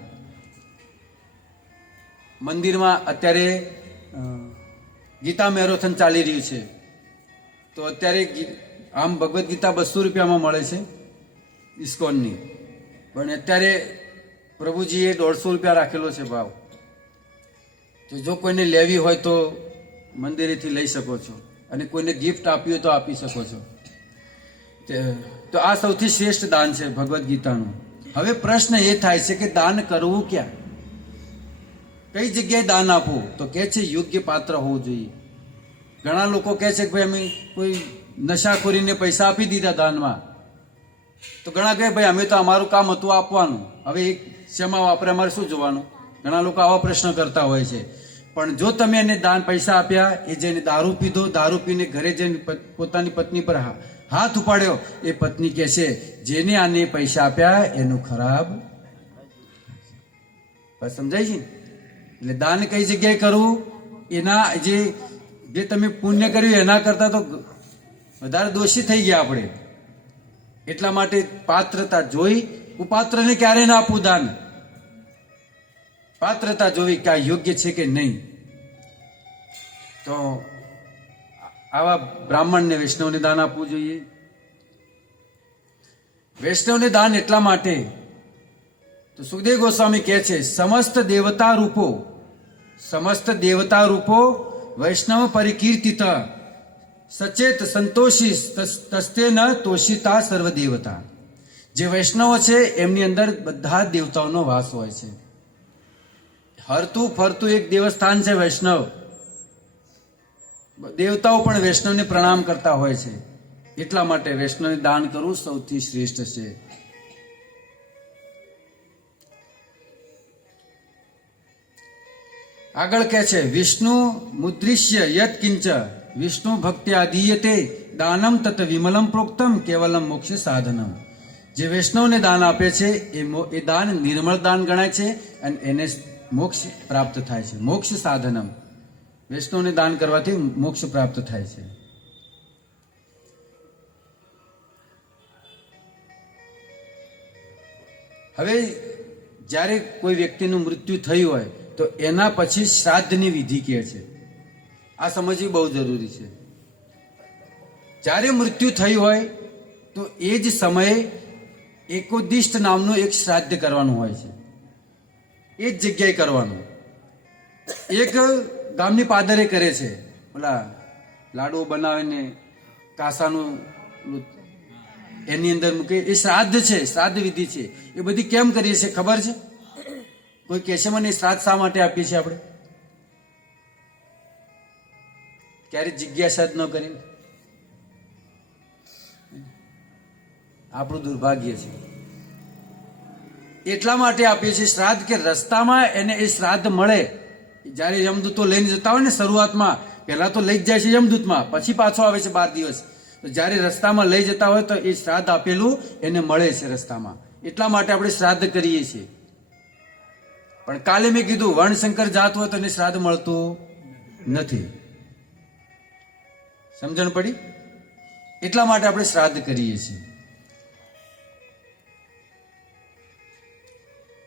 મંદિરમાં અત્યારે ગીતા મેરેથોન ચાલી રહ્યું છે. તો અત્યારે આમ ભગવદ્ ગીતા 200 રૂપિયામાં મળે છે ઇસ્કોનની, પણ અત્યારે પ્રભુજીએ 150 રૂપિયા રાખેલો છે ભાવ. તો જો કોઈને લેવી હોય તો મંદિરેથી લઈ શકો છો, અને કોઈને ગિફ્ટ આપી હોય તો આપી શકો છો. તો આ સૌથી શ્રેષ્ઠ દાન છે ભગવદ્ ગીતાનું. હવે પ્રશ્ન એ થાય છે કે દાન કરવું ક્યાં, કઈ જગ્યાએ દાન આપવું? તો કે છે યોગ્ય પાત્ર હોવું જોઈએ. ઘણા લોકો કહે છે કે ભાઈ અમે કોઈ નશાખોરીને પૈસા આપી દીધા દાનમાં, તો ઘણા કહે ભાઈ અમે તો અમારું કામ હતું આપવાનું, હવે એક શેમાં વાપરે, અમારે શું જોવાનું? ઘણા લોકો આવા પ્રશ્ન કરતા હોય છે. પણ જો તમે એને દાન પૈસા આપ્યા, એ જઈને દારૂ પીધો, દારૂ પીને ઘરે જઈને પોતાની પત્ની પર હાથ ઉપાડ્યો, એ પત્ની કહે છે જેને આને પૈસા આપ્યા એનું ખરાબ. સમજાય છે? એટલે દાન કઈ જગ્યાએ કરવું? એના જે તમે પુણ્ય કર્યું એના કરતા તો વધારે દોષી થઈ ગયા આપણે. એટલા માટે પાત્રતા જોઈ, કુપાત્રને ક્યારે ના આપવું દાન. પાત્રતા જોવી કે આ યોગ્ય છે કે નહીં. તો આવા બ્રાહ્મણને વૈષ્ણવને દાન આપવું જોઈએ. વૈષ્ણવને દાન એટલા માટે તો સુખદેવ ગોસ્વામી કહે છે સમસ્ત દેવતા રૂપો વૈષ્ણવ પરિકીર્તિત સચેત સંતોષી તસ્તે ન તોષિતા સર્વ દેવતા. જે વૈષ્ણવો છે એમની અંદર બધા જ દેવતાઓનો વાસ હોય છે. હરતું ફરતું એક દેવસ્થાન છે વૈષ્ણવ. દેવતાઓ પણ વૈષ્ણવને પ્રણામ કરતા હોય છે. એટલા માટે વૈષ્ણવને દાન કરવું સૌથી શ્રેષ્ઠ છે. આગળ કહે છે વિષ્ણુ મુદ્રિશ્ય યત કિંચ વિષ્ણુ ભક્ત્યા દીયતે દાનમ તત વિમલમ પ્રોક્તમ કેવલમ મોક્ષ સાધનમ. જે વૈષ્ણવને દાન આપે છે એ દાન નિર્મળ દાન ગણાય છે અને એને મોક્ષ પ્રાપ્ત થાય છે. મોક્ષ સાધનમ. વૈષ્ણવને દાન કરવાથી મોક્ષ પ્રાપ્ત થાય છે. હવે જ્યારે કોઈ વ્યક્તિનું મૃત્યુ થયું હોય તો એના પછી શ્રાદ્ધની વિધિ કહે છે. આ સમજવી બહુ જરૂરી છે. જ્યારે મૃત્યુ થયું હોય તો એ જ સમયે એકોદિષ્ટ નામનું એક શ્રાદ્ધ કરવાનું હોય છે. એ જ જગ્યાએ કરવાનું. એક ગામની પાદરે કરે છે, ઓલા લાડુ બનાવીને કાસાનું એની અંદર મૂકે. એ શ્રાદ્ધ છે, શ્રાદ્ધ વિધિ છે. એ બધી કેમ કરીએ છીએ ખબર છે? કોઈ કહેશે મને શ્રાદ્ધ શા માટે આપીએ છીએ આપણે? ક્યારે જિજ્ઞાસા જ ન કરી. આપણું દુર્ભાગ્ય છે. એટલા માટે આપીએ છીએ શ્રાદ્ધ કે રસ્તામાં એને એ શ્રાદ્ધ મળે. જ્યારે યમદૂતો લઈને જતા હોય ને, શરૂઆતમાં પહેલા તો લઈ જ જાય છે યમદૂતમાં, પછી પાછો આવે છે 12 દિવસ. તો જ્યારે રસ્તામાં લઈ જતા હોય તો એ શ્રાદ્ધ આપેલું એને મળે છે રસ્તામાં. એટલા માટે આપણે શ્રાદ્ધ કરીએ છીએ. પણ કાલે મેં કીધું વર્ણશંકર જાત હોય તો એને શ્રાદ્ધ મળતું નથી. સમજણ પડી? એટલા માટે આપણે શ્રાદ્ધ કરીએ છીએ.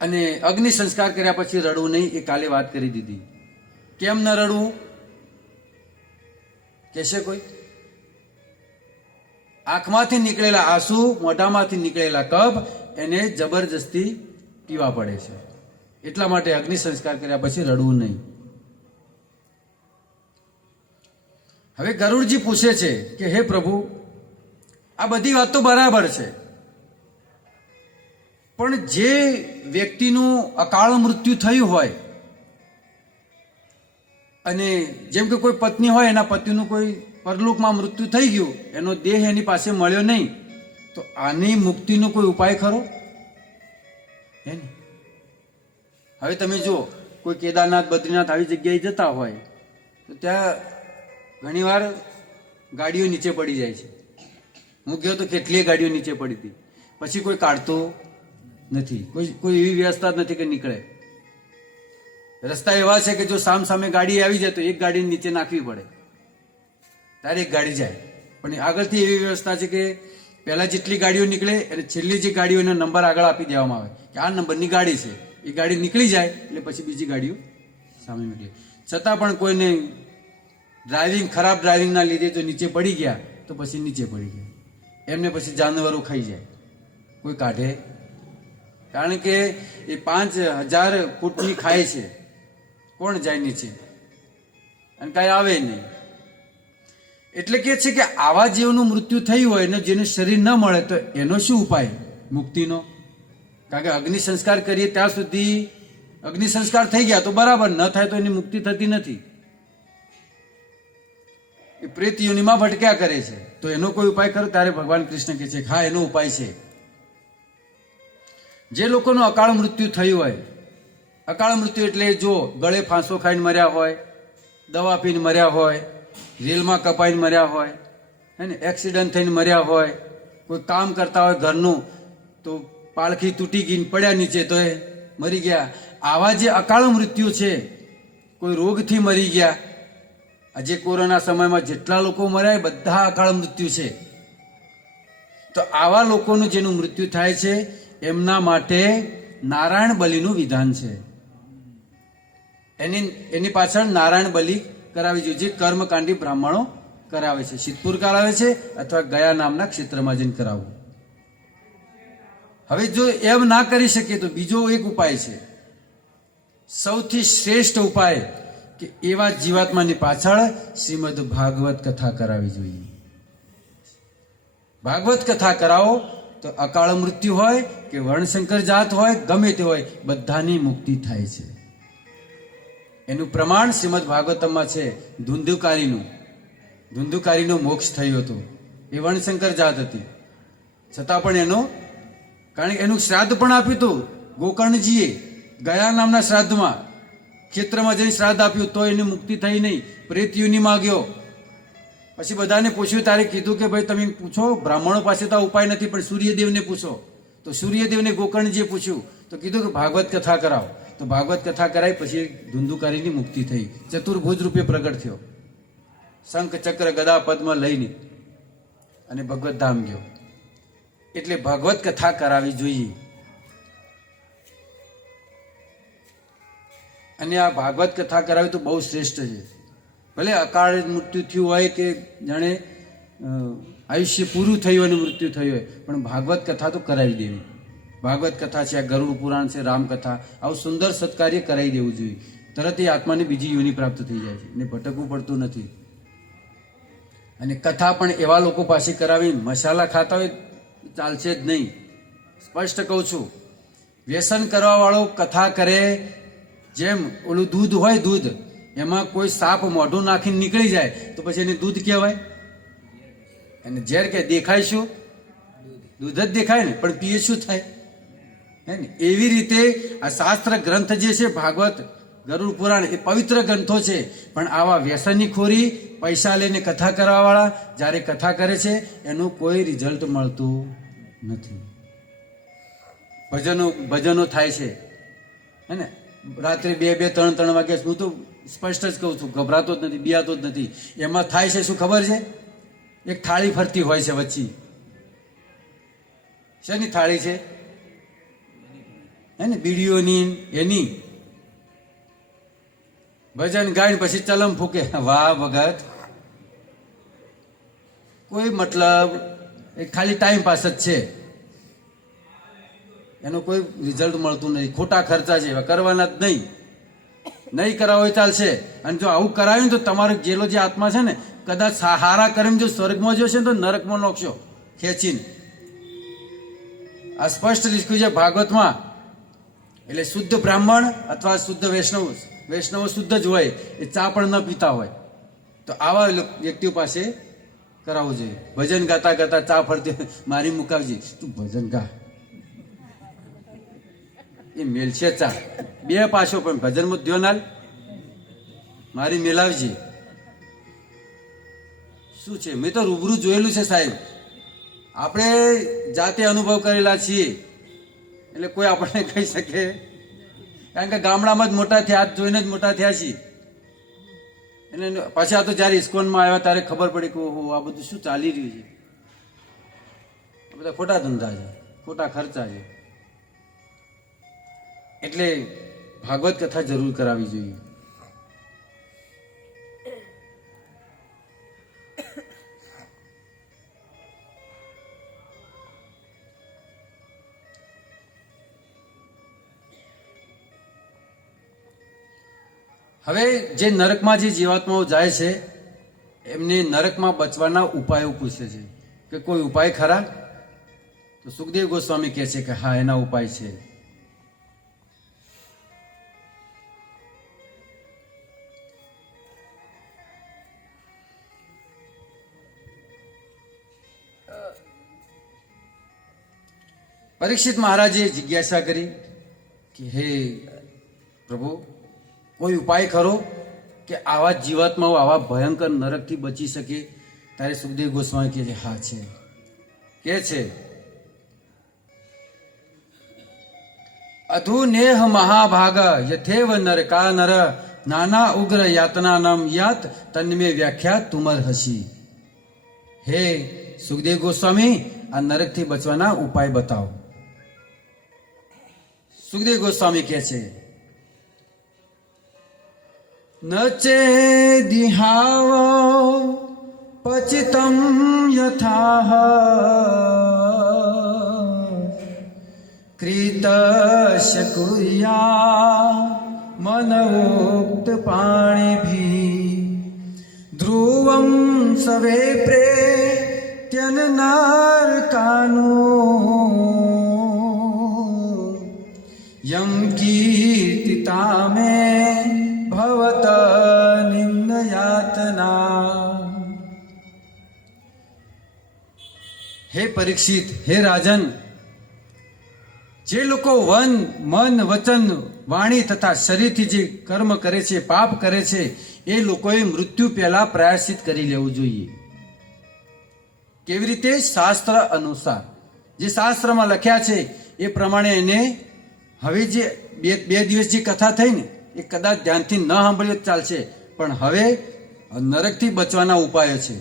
અને અગ્નિ સંસ્કાર કર્યા પછી રડવું નહીં, એ કાલે વાત કરી દીધી. કેમ ન રડવું કહેશે કોઈ? આંખમાંથી નીકળેલા આંસુ, મોઢામાંથી નીકળેલા કફ એને જબરજસ્તી પીવા પડે છે. એટલા માટે અગ્નિ સંસ્કાર કર્યા પછી રડવું નહીં. હવે ગરુડજી પૂછે છે કે હે પ્રભુ, આ બધી વાત તો બરાબર છે, પણ જે વ્યક્તિનું અકાળ મૃત્યુ થયું હોય, અને જેમ કે કોઈ પત્ની હોય, એના પતિનું કોઈ પરલોકમાં મૃત્યુ થઈ ગયું, એનો દેહ એની પાસે મળ્યો નહીં, તો આની મુક્તિનો કોઈ ઉપાય ખરો? હે ને? હવે તમે જુઓ, કોઈ કેદારનાથ, બદ્રીનાથ આવી જગ્યાએ જતા હોય તો ત્યાં ઘણીવાર ગાડીઓ નીચે પડી જાય છે. હું ગયો તો કેટલીય ગાડીઓ નીચે પડી હતી, પછી કોઈ કાઢતો નથી. કોઈ એવી વ્યવસ્થા જ નથી કે નીકળે. રસ્તા એવા છે કે જો સામે ગાડી આવી જાય તો એક ગાડી નીચે નાખવી પડે, ત્યારે એક ગાડી જાય. પણ આગળથી એવી વ્યવસ્થા છે કે પહેલા જેટલી ગાડીઓ નીકળે અને છેલ્લી જે ગાડીઓનો નંબર આગળ આપી દેવામાં આવે કે આ નંબરની ગાડી છે. એ ગાડી નીકળી જાય એટલે પછી બીજી ગાડીઓ સામે નીકળે. છતાં પણ કોઈને ખરાબ ડ્રાઇવિંગના લીધે જો નીચે પડી ગયા તો પછી નીચે પડી ગયા. એમને પછી જાનવરો ખાઈ જાય, કોઈ કાઢે. કારણ કે એ 5000 ફૂટની ખાય છે, કોણ જાય નીચે? અને કાંઈ આવે નહીં. એટલે કે છે કે આવા જીવનું મૃત્યુ થયું હોય ને જેનું શરીર ન મળે તો એનો શું ઉપાય મુક્તિનો? કારણ કે અગ્નિ સંસ્કાર કરીએ ત્યાં સુધી અગ્નિ સંસ્કાર થઈ ગયા તો બરાબર, ન થાય તો એની મુક્તિ થતી નથી. એ પ્રેત યોનિમાં ભટક્યા કરે છે. તો એનો કોઈ ઉપાય કરો? ત્યારે ભગવાન કૃષ્ણ કહે છે હા, એનો ઉપાય છે. જે લોકોનું અકાળ મૃત્યુ થયું હોય, અકાળ મૃત્યુ એટલે જો ગળે ફાંસો ખાઈને મર્યા હોય, દવા પીને મર્યા હોય, રેલમાં કપાઈને મર્યા હોય, હે ને, એક્સિડન્ટ થઈને મર્યા હોય, કોઈ કામ કરતા હોય ઘરનું તો પાળખી તૂટી ગઈ પડ્યા નીચે તો એ મરી ગયા. આવા જે અકાળ મૃત્યુ છે, કોઈ રોગથી મરી ગયા, આજે કોરોના સમયમાં જેટલા લોકો મર્યા એ બધા અકાળ મૃત્યુ છે. તો આવા લોકોનું જેનું મૃત્યુ થાય છે એમના માટે નારાયણ બલિનું વિધાન છે. એની પાછળ નારાયણ બલિ કરાવી જોઈએ, જે કર્મકાંડી બ્રાહ્મણો કરાવે છે. સિદ્ધપુર કરાવે છે અથવા ગયા નામના ક્ષેત્રમાં જઈને કરાવવું. હવે જો એમ ના કરી શકીએ તો બીજો એક ઉપાય છે, સૌથી શ્રેષ્ઠ ઉપાય, કે એવા જીવાત્માની પાછળ શ્રીમદ ભાગવત કથા કરાવી જોઈએ. ભાગવત કથા કરાવો તો અકાળ મૃત્યુ હોય કે વર્ણશંકર જાત હોય, ગમે તે હોય, બધાની મુક્તિ થાય છે. એનું પ્રમાણ શ્રીમદ ભાગવતમમાં છે. ધુંધુકારીનો મોક્ષ થયો હતો. એ વર્ણશંકર જાત હતી, છતાં પણ કારણ કે એનું શ્રાદ્ધ પણ આપ્યું હતું ગોકર્ણજીએ. ગયા નામના શ્રાદ્ધમાં ક્ષેત્રમાં જઈને શ્રાદ્ધ આપ્યું તો એની મુક્તિ થઈ નહીં. પ્રેત યોનિમાં ગયો. પછી બધાને પૂછ્યું, તારે કીધું કે ભાઈ તમે પૂછો, બ્રાહ્મણો પાસે તો ઉપાય નથી, પણ સૂર્યદેવને પૂછો. તો સૂર્યદેવને ગોકર્ણજીએ પૂછ્યું તો કીધું કે ભાગવત કથા કરાવો. તો ભાગવત કથા કરાવી પછી ધુંધુકારીની મુક્તિ થઈ. ચતુર્ભુજ રૂપે પ્રગટ થયો, શંખ ચક્ર ગદા પદ્મ લઈને, અને ભગવત ધામ ગયો. એટલે ભાગવત કથા કરાવી જોઈએ. અને આ ભાગવત કથા કરાવી તો બહુ શ્રેષ્ઠ છે. ભલે અકાળ મૃત્યુ થયું હોય કે જાણે આયુષ્ય પૂરું થયું અને મૃત્યુ થયું હોય, પણ ભાગવત કથા તો કરાવી દેવી. ભાગવત કથા છે, આ ગરુડ પુરાણ છે, રામકથા, આવું સુંદર સત્કાર્ય કરાવી દેવું જોઈએ. તરત એ આત્માને બીજી યોની પ્રાપ્ત થઈ જાય છે ને ભટકવું પડતું નથી. અને કથા પણ એવા લોકો પાસે કરાવી, મસાલા ખાતા હોય ચાલશે જ નહીં. સ્પષ્ટ કહું છું, વ્યસન કરવા વાળો કથા કરે, જેમ ઓલું દૂધ હોય, દૂધ એમાં કોઈ સાપ મોઢું નાખીને નીકળી જાય તો પછી એને દૂધ કહેવાય? અને ઝેર કે દેખાય શું? દૂધ જ દેખાય ને, પણ પીએ શું થાય? હે ને? એવી રીતે આ શાસ્ત્ર ગ્રંથ જે છે, ભાગવત, ગરુડ પુરાણ, એ પવિત્ર ગ્રંથો છે. પણ આવા વ્યસની ખોરી, પૈસા લઈને કથા કરવા વાળા જ્યારે કથા કરે છે એનું કોઈ રિઝલ્ટ મળતું નથી. ભજનો થાય છે, હે ને? રાત્રે 2-3 વાગ્યા, હું તો સ્પષ્ટ જ કહું છું, ગભરાતો જ નથી, બિયાતો જ નથી. એમાં થાય છે શું ખબર છે? એક થાળી ફરતી હોય છે વચ્ચે. શેની થાળી છે? હે ને? બીડીઓની. એની ભજન ગાય પછી ચલમ ફૂકે. વાહ ભગત, કોઈ મતલબ, ખાલી ટાઈમ પાસ જ છે, એનું કોઈ રિઝલ્ટ મળતું નથી. ખોટા ખર્ચા છે, કરવાના જ નહીં કરાવો એ ચાલશે. અને જો આવું કરાવ્યું તો તમારો જેલો જે આત્મા છે ને, કદાચ હારા કરીને જો સ્વર્ગમાં જશે તો નરકમાં નોખશો ખેંચીને. આ સ્પષ્ટ લખ્યું છે ભાગવતમાં. એટલે શુદ્ધ બ્રાહ્મણ અથવા શુદ્ધ વૈષ્ણવ શુદ્ધ જ હોય, એ ચા પણ ન પીતા હોય, તો આવા વ્યક્તિઓ પાસે કરાવવું જોઈએ. ભજન ગાતા ગાતા ચા ફરતી મારી મુકાવજી, તું ભજન ગા, એ મેલશે ચા. 2 પાછો પણ ભજનમાં ધ્યાન હાલ, મારી મેલાવજી. શું છે? મેં તો રૂબરૂ જોયેલું છે સાહેબ. આપણે જાતે અનુભવ કરેલા છીએ, એટલે કોઈ આપણને કહી શકે? કારણ કે ગામડામાં જ મોટા થયા, હાથ જોઈને જ મોટા થયા છીએ. એટલે પછી આ તો જયારે ઇસ્કોનમાં આવ્યા ત્યારે ખબર પડી કે ઓહો, આ બધું શું ચાલી રહ્યું છે. આ બધા ખોટા ધંધા છે, ખોટા ખર્ચા છે. એટલે ભાગવત કથા જરૂર કરાવવી જોઈએ. હવે જે નરકમાં જે જીવાત્માઓ જાય છે, એમને નરકમાં બચવાના ઉપાયો પૂછે છે કે કોઈ ઉપાય ખરા? તો સુખદેવ ગોસ્વામી કહે છે કે હા, એના ઉપાય છે. પરીક્ષિત મહારાજે જિજ્ઞાસા કરી કે હે પ્રભુ, કોઈ ઉપાય કરો કે આવા જીવાત્માઓ આવા ભયંકર નરકથી બચી શકે? ત્યારે સુખદેવ ગોસ્વામી કહે છે હા છે. કે છે અધુ નેહ મહાભાગ યથેવ નરકા નર નાના ઉગ્ર યાતના નામ યાત તન્મે વ્યાખ્યા તુમર હસી. હે સુખદેવ ગોસ્વામી, આ નરકથી બચવાના ઉપાય બતાવો. સુખદેવ ગોસ્વામી કહે છે નચે દિહાવો પચિતમ યથાહ કૃતસ્ય કુર્યા મનોક્ત પાણીભી ધ્રુવમ સવે પ્રેત્યન નારકાનું યમ કીર્તિતા મે ભવત નિમ્ન યાતના. હે પરીક્ષિત, હે રાજન, જે લોકો મન વચન વાણી તથા શરીરથી જે કર્મ કરે છે, પાપ કરે છે, એ લોકોએ મૃત્યુ પહેલા પ્રાયશ્ચિત કરી લેવું જોઈએ. કેવી રીતે? શાસ્ત્ર અનુસાર, જે શાસ્ત્રમાં લખ્યા છે એ પ્રમાણે એને. હવે જે બે દિવસ જે કથા થઈ ને, એ કદાચ ધ્યાનથી ન સાંભળ્યો ચાલશે, પણ હવે નરકથી બચવાના ઉપાયો છે.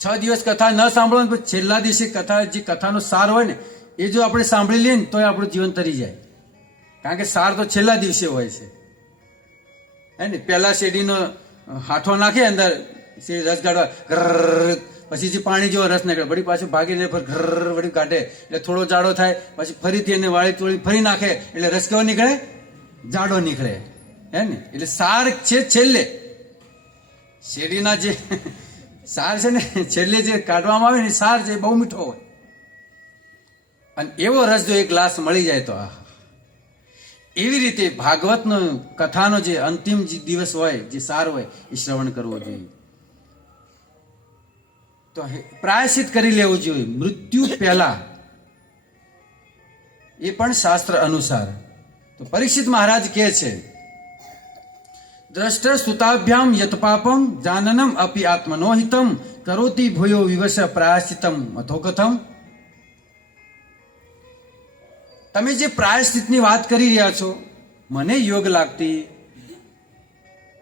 6 દિવસ કથા ન સાંભળો ને છેલ્લા દિવસે કથા, જે કથાનો સાર હોય ને, એ જો આપણે સાંભળી લઈએ ને તો આપણું જીવન તરી જાય. કારણ કે સાર તો છેલ્લા દિવસે હોય છે, હે ને? પહેલા શેરડીનો હાથો નાખે અંદર રસ કાઢવા ઘર, પછી જે પાણી જેવો રસ નીકળે, વળી પાછું ભાગીને ઘર વળી કાઢે એટલે થોડો જાડો થાય, પછી ફરીથી એને વાળી ચોળી ફરી નાખે એટલે રસ કેવો નીકળે? જાડો નીકળે, હે ને? એટલે સાર છે છેલ્લે, શેરડીના જે સાર છે ને છેલ્લે જે કાઢવામાં આવે ને સાર છે બહુ મીઠો હોય, અને એવો રસ જો એક ગ્લાસ મળી જાય તો આ એવી રીતે ભાગવતનો કથાનો જે અંતિમ જે દિવસ હોય, જે સાર હોય એ શ્રવણ કરવો જોઈએ. તો પ્રાયશ્ચિત કરી લેવું જોઈએ મૃત્યુ પહેલા, એ પણ શાસ્ત્ર અનુસાર. તો પરીક્ષિત મહારાજ કહે છે, દ્રષ્ટ સુતાભ્યામ યત પાપમ જાનનમ અપી આત્મનોહિતમ કરોતિ ભૂયો વિવશ પ્રાયશ્ચિતમ અથો કથમ. તમે જે પ્રાયશ્ચિતની વાત કરી રહ્યા છો, મને યોગ લાગતી,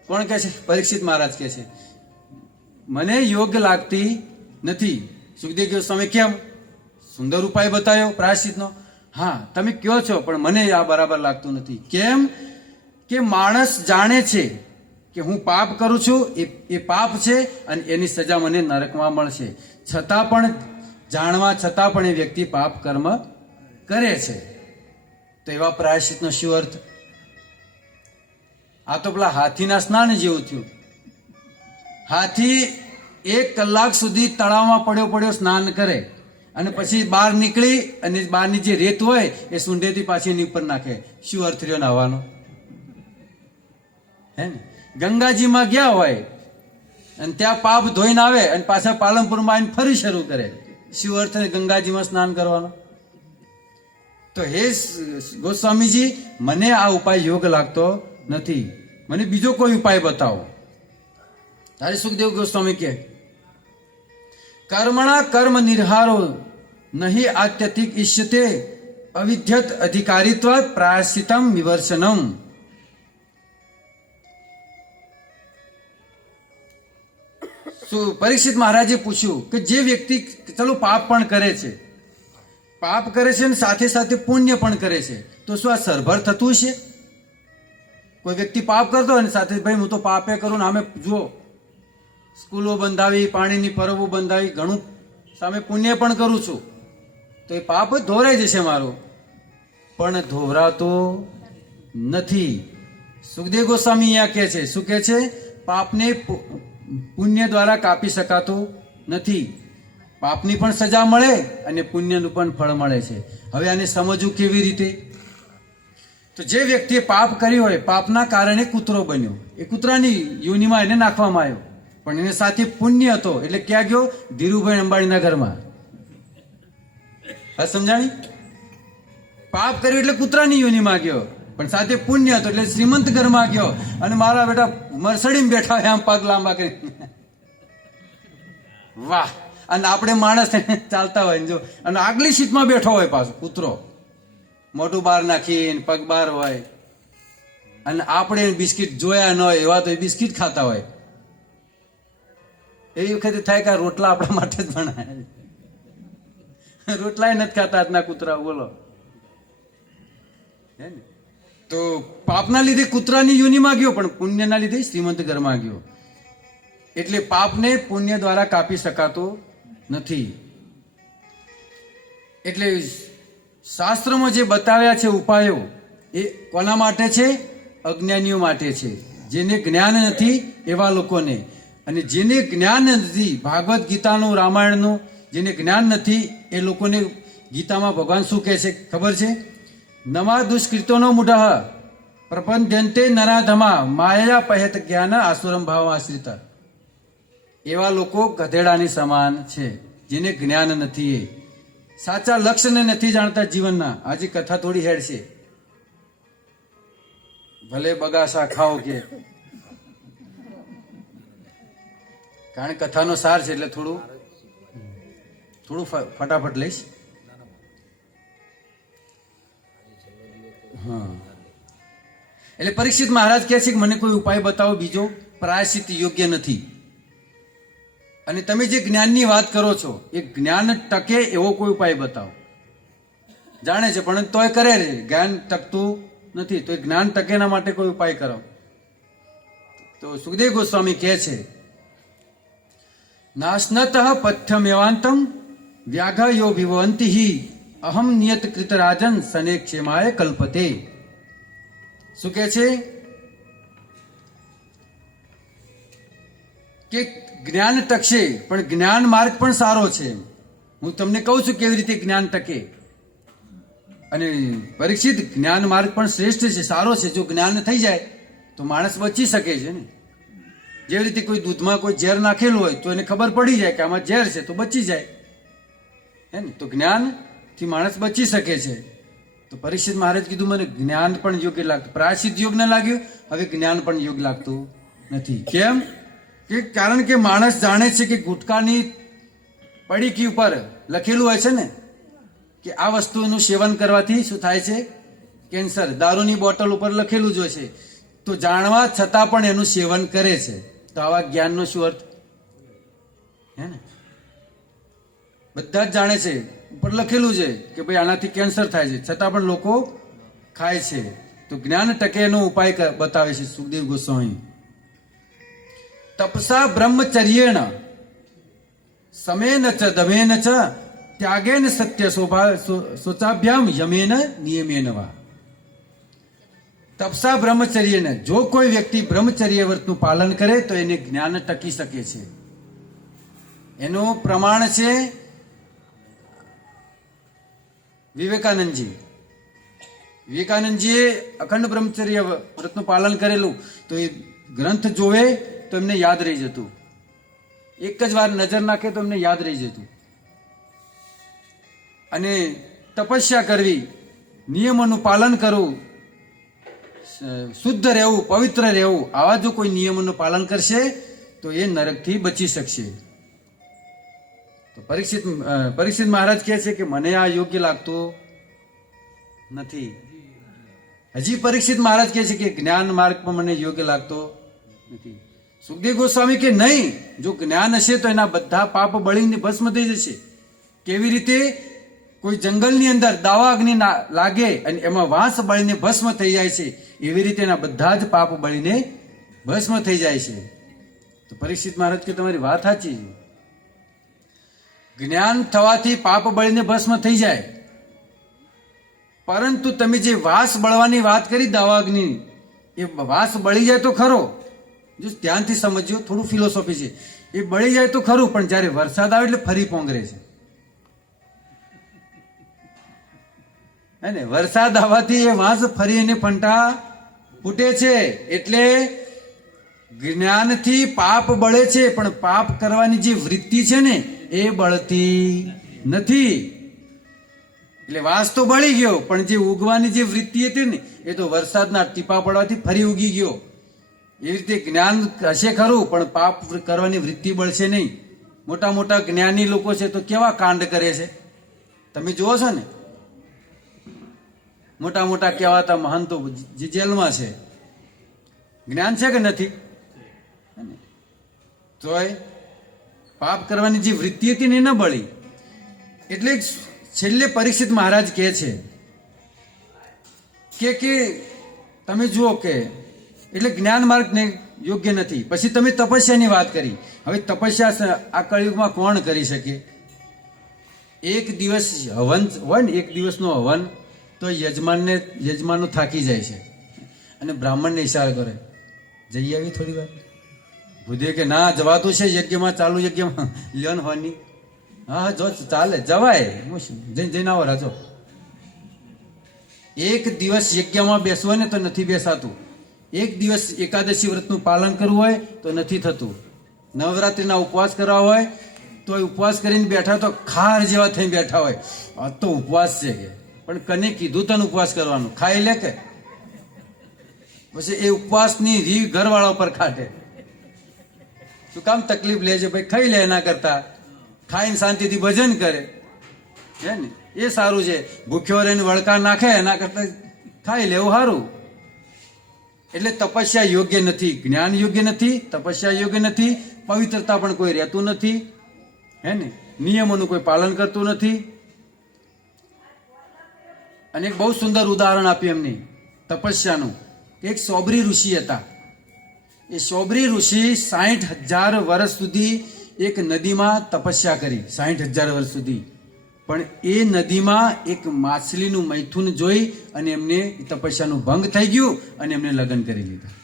કોણ કહે છે? પરીક્ષિત મહારાજ કહે છે, મને યોગ લાગતી નથી. સુખદેવ ગોસ્વામી કેમ? સુંદર ઉપાય બતાવ્યો પ્રાયશ્ચિતનો. હા, તમે કહો છો, પણ મને આ બરાબર લાગતું નથી. કેમ? કે માણસ જાણે છે કે હું પાપ કરું છું, એ પાપ છે અને એની સજા મને નરકમાં મળશે, છતાં પણ જાણવા છતાં પણ એ વ્યક્તિ પાપ કર્મ કરે છે. તો એવા પ્રાયશ્ચિતનો શું અર્થ? આ તો પેલા હાથીના સ્નાન જેવું થયું. હાથી 1 કલાક સુધી તળાવમાં પડ્યો સ્નાન કરે અને પછી બહાર નીકળી અને બહારની જે રેત હોય એ સૂંઢેથી પાછી એની ઉપર નાખે. શું અર્થ રહ્યો નાવાનો? હે ને? ગંગાજીમાં ગયા હોય અને ત્યાં પાપ ધોઈને આવે અને પાછા પાલનપુરમાં આવીને ફરી શરૂ કરે. શું અર્થ ગંગાજીમાં સ્નાન કરવાનો? તો હે ગોસ્વામીજી, મને આ ઉપાય યોગ લાગતો નથી, મને બીજો કોઈ ઉપાય બતાવો. તારે સુખદેવ ગોસ્વામી કહે, કર્મણા કર્મ નિર્હારો નહીં આત્યતિક ઇષ્યતે અવિદ્યત અધિકારીત્વ પ્રાયશ્ચિતમ વિવર્શનમ. પરીક્ષિત મહારાજે પૂછ્યું કે જે વ્યક્તિ ચલો પાપ પણ કરે છે, પાપ કરે છે અને સાથે સાથે પુણ્ય પણ કરે છે, તો શું આ સરભર થતું છે? કોઈ વ્યક્તિ પાપ કરતો હોય ને સાથે ભાઈ હું તો પાપે કરું ને અમે જુઓ સ્કૂલો બંધાવી, પાણીની પરબો બંધાવી, ઘણું સામે પુણ્ય પણ કરું છું, તો એ પાપ ધોરાઈ જશે મારું. પણ ધોરાતો નથી. સુખદેવ ગોસ્વામી અહીંયા કહે છે, શું કહે છે? પાપને પુણ્ય દ્વારા કાપી શકાતું નથી. પાપની પણ સજા મળે અને પુણ્યનું પણ ફળ મળે છે. હવે આને સમજવું કેવી રીતે? તો જે વ્યક્તિએ પાપ કર્યું હોય, પાપના કારણે કૂતરો બન્યો, એ કૂતરાની યોનિમાં એને નાખવામાં આવ્યો, પણ એને સાથે પુણ્ય હતો એટલે ક્યાં ગયો? ધીરુભાઈ અંબાણીના ઘરમાં. હા, સમજાણી? પાપ કર્યું એટલે કૂતરાની યોનિમાં ગયો, પણ સાથે પુણ્ય હતો એટલે શ્રીમંત ઘરમાં ગયો, અને મારા બેટા મરસડીમાં બેઠા હોય આમ પગ લાંબા કરી. વાહ! અને આપણે માણસ ચાલતા હોય જો, અને આગલી સીટમાં બેઠો હોય પાછો કૂતરો, મોટું બહાર નાખીને પગ બહાર હોય, અને આપણે બિસ્કિટ જોયા ન હોય એવા તો એ બિસ્કિટ ખાતા હોય. એવી વખતે થાય કે રોટલા આપણા માટે જ બનાવે, રોટલા નથી ખાતા આજના કૂતરા. બોલો, હે ને? તો પાપના લીધે કૂતરાની યોનિમાં ગયો, પણ પુણ્યના લીધે શ્રીમંત ઘરમાં ગયો. એટલે પાપને પુણ્ય દ્વારા કાપી શકાતું નથી. એટલે શાસ્ત્રમાં જે બતાવ્યા છે ઉપાયો, એ કોના માટે છે? અજ્ઞાનીઓ માટે છે, જેને જ્ઞાન નથી એવા લોકોને. અને જેને જ્ઞાન નથી, ભાગવત ગીતાનું, રામાયણનું જેને જ્ઞાન નથી એ લોકોને ગીતામાં ભગવાન શું કહે છે ખબર છે? નમા દુષ્કૃતોનો મૂઢ પ્રપંચન્તે નરાધમા માયા પહેત જ્ઞાન આસુરમ ભાવ આશ્રિત. એવા લોકો ગધેડાની સમાન છે, જેને જ્ઞાન નથી, એ સાચા લક્ષ્યને નથી જાણતા જીવનના. આજે કથા થોડી હેડ છે, ભલે બગાસા ખાઓ કે, કારણ કથાનો સાર છે એટલે થોડું ફટાફટ લઈશ. હા, એટલે પરીક્ષિત મહારાજ કહે છે કે મને કોઈ ઉપાય બતાવો બીજો, પ્રાયશ્ચિત યોગ્ય નથી. અને તમે જે જ્ઞાનની વાત કરો છો એ જ્ઞાન ટકે એવો કોઈ ઉપાય બતાવો. જાણે છે પણ તોય કરે છે, જ્ઞાન ટકતું નથી, તો એ જ્ઞાન ટકેના માટે કોઈ ઉપાય કરો. તો સુખદેવ ગોસ્વામી કહે છે નાશનતઃ પથ્યમેવાંતમ વ્યાઘાયો વિવંતિ અહમ નિયત કૃતરાજન સને ક્ષેમાય કલ્પતે. શું કહે છે કે જ્ઞાન ટકશે, પણ જ્ઞાન માર્ગ પણ સારો છે. હું તમને કહું છું કેવી રીતે જ્ઞાન ટકે. અને પરીક્ષિત, જ્ઞાન માર્ગ પણ શ્રેષ્ઠ છે, સારો છે. જો જ્ઞાન થઈ જાય તો માણસ બચી શકે છે ને. જેવી રીતે કોઈ દૂધમાં કોઈ ઝેર નાખેલું હોય તો એને ખબર પડી જાય કે આમાં ઝેર છે તો બચી જાય, હે ને. તો જ્ઞાનથી માણસ બચી શકે છે. તો પરીક્ષિત મહારાજ કીધું મને જ્ઞાન પણ યોગ્ય લાગતું. પ્રાયશ્ચિત યોગ ન લાગ્યું, હવે જ્ઞાન પણ યોગ લાગતું નથી. કેમ? કે કારણ કે માણસ જાણે છે કે ગુટકાની પડીકી ઉપર લખેલું હોય છે ને કે આ વસ્તુનું સેવન કરવાથી શું થાય છે? કેન્સર. દારૂની બોટલ ઉપર લખેલું જ હોય છે, તો જાણવા છતાં પણ એનું સેવન કરે છે. તો આવા જ્ઞાનનો શું અર્થ? હે ને, બધા જ જાણે છે, ઉપર લખેલું છે કે ભાઈ આનાથી કેન્સર થાય છે, છતાં પણ લોકો ખાય છે. તો જ્ઞાન ટકે એનો ઉપાય બતાવે છે સુખદેવ ગોસ્વામી. તપસા બ્રહ્મચર્યેણ સમેન ચ દમેન ચ ત્યાગેન સત્ય શોચાભ્યામ યમેન નિયમેન વા. તપસા બ્રહ્મચર્યેણ, જો કોઈ વ્યક્તિ બ્રહ્મચર્ય વ્રતનું પાલન કરે તો એને જ્ઞાન ટકી શકે છે. એનું પ્રમાણ છે વિવેકાનંદજી. વિવેકાનંદજીએ અખંડ બ્રહ્મચર્ય વ્રતનું પાલન કરેલું, તો એ ગ્રંથ જોવે તો એમને યાદ રહી જતું. એક જ વાર નજર નાખે તો એમને યાદ રહી જતું. અને તપસ્યા કરવી, નિયમોનું પાલન કરવું, શુદ્ધ રહેવું, પવિત્ર રહેવું, આવા જો કોઈ નિયમોનું પાલન કરશે તો એ નરકથી બચી શકશે. તો પરીક્ષિત મહારાજ કહે છે કે મને આ યોગ્ય લાગતું નથી. હજી પરીક્ષિત મહારાજ કહે છે કે જ્ઞાન માર્ગ પણ મને યોગ્ય લાગતો નથી. સુખદેવ ગોસ્વામી કે નહીં, જો જ્ઞાન હશે તો એના બધા પાપ બળીને ભસ્મ થઈ જશે. કેવી રીતે? કોઈ જંગલની અંદર દાવા અગ્નિ લાગે અને એમાં વાંસ બળીને ભસ્મ થઈ જાય છે, એવી રીતે એના બધા જ પાપ બળીને ભસ્મ થઈ જાય છે. તો પરીક્ષિત મહારાજ કે તમારી વાત સાચી છે. જ્ઞાન થવાથી પાપ બળીને ભસ્મ થઈ જાય, પરંતુ તમે જે વાસ બળવાની વાત કરી દાવાગ્નિ, એ વાસ બળી જાય તો ખરો. જો ધ્યાનથી સમજજો, થોડું ફિલોસોફી છે. એ બળી જાય તો ખરું, પણ જ્યારે વરસાદ આવે એટલે ફરી પોંગરે છે, હે ને. વરસાદ આવવાથી એ વાંસ ફરી એને ફંટા ફૂટે છે. એટલે જ્ઞાનથી પાપ બળે છે, પણ પાપ કરવાની જે વૃત્તિ છે ને એ બળતી નથી. એટલે વાસ તો બળી ગયો, પણ જે ઉગવાની જે વૃત્તિ હતી ને એ તો વરસાદના ટીપા પડવાથી ફરી ઉગી ગયો. એવી રીતે જ્ઞાન હશે ખરું, પણ પાપ કરવાની વૃત્તિ બળશે નહીં. મોટા મોટા જ્ઞાની લોકો છે તો કેવા કાંડ કરે છે, તમે જુઓ છો ને. મોટા મોટા કહેવાતા મહંતો જે જેલમાં છે, જ્ઞાન છે કે નથી? તોય પાપ કરવાની જે વૃત્તિ હતી ને એ ન બળી. એટલે છેલ્લે પરીક્ષિત મહારાજ કહે છે કે તમે જુઓ કે એટલે જ્ઞાન માર્ગ ને યોગ્ય નથી. પછી તમે તપસ્યાની વાત કરી. હવે તપસ્યા આ કળિયુગમાં કોણ કરી શકે? એક દિવસ હવન હોય ને, એક દિવસનો હવન, તો યજમાનો થાકી જાય છે અને બ્રાહ્મણને ઈશારો કરે, જઈ આવી થોડી વાર. ભૂદેવ કે ના, જવાતું છે યજ્ઞમાં, ચાલુ યજ્ઞમાં લ્યોન હોવાની. હા જો ચાલે, જવાય, જઈને આવો રાજો. એક દિવસ યજ્ઞમાં બેસવું હોય ને તો નથી બેસાતું. એક દિવસ એકાદશી વ્રતનું પાલન કરવું હોય તો નથી થતું. નવરાત્રિના ઉપવાસ કરવા હોય તો ઉપવાસ કરીને બેઠા તો ખાર જેવા થઈને બેઠા હોય, આ તો ઉપવાસ છે કે. પણ કને કીધું તને ઉપવાસ કરવાનું? ખાઈ લે કે. પછી એ ઉપવાસની રી ઘરવાળા ઉપર ખાટે. શું કામ તકલીફ લે છે? ભાઈ ખાઈ લે, એના કરતા ખાઈને શાંતિથી ભજન કરે, હે ને, એ સારું છે. ભૂખ્યો રહીને વળકા નાખે એના કરતા ખાઈ લેવું સારું. એટલે તપસ્યા યોગ્ય નથી, જ્ઞાન યોગ્ય નથી, તપસ્યા યોગ્ય નથી, પવિત્રતા પણ કોઈ રહેતું નથી, હે ને, નિયમોનું કોઈ પાલન કરતું નથી. અને એક બહુ સુંદર ઉદાહરણ આપ્યું એમની તપસ્યાનું. એક સોબરી ઋષિ હતા. એ સોબરી ઋષિ 60,000 વર્ષ સુધી એક નદીમાં તપસ્યા કરી 60,000 વર્ષ સુધી, પણ એ નદીમાં એક માછલીનું મૈથુન જોઈ અને એમને તપસ્યાનું ભંગ થઈ ગયું અને એમને લગ્ન કરી લીધા.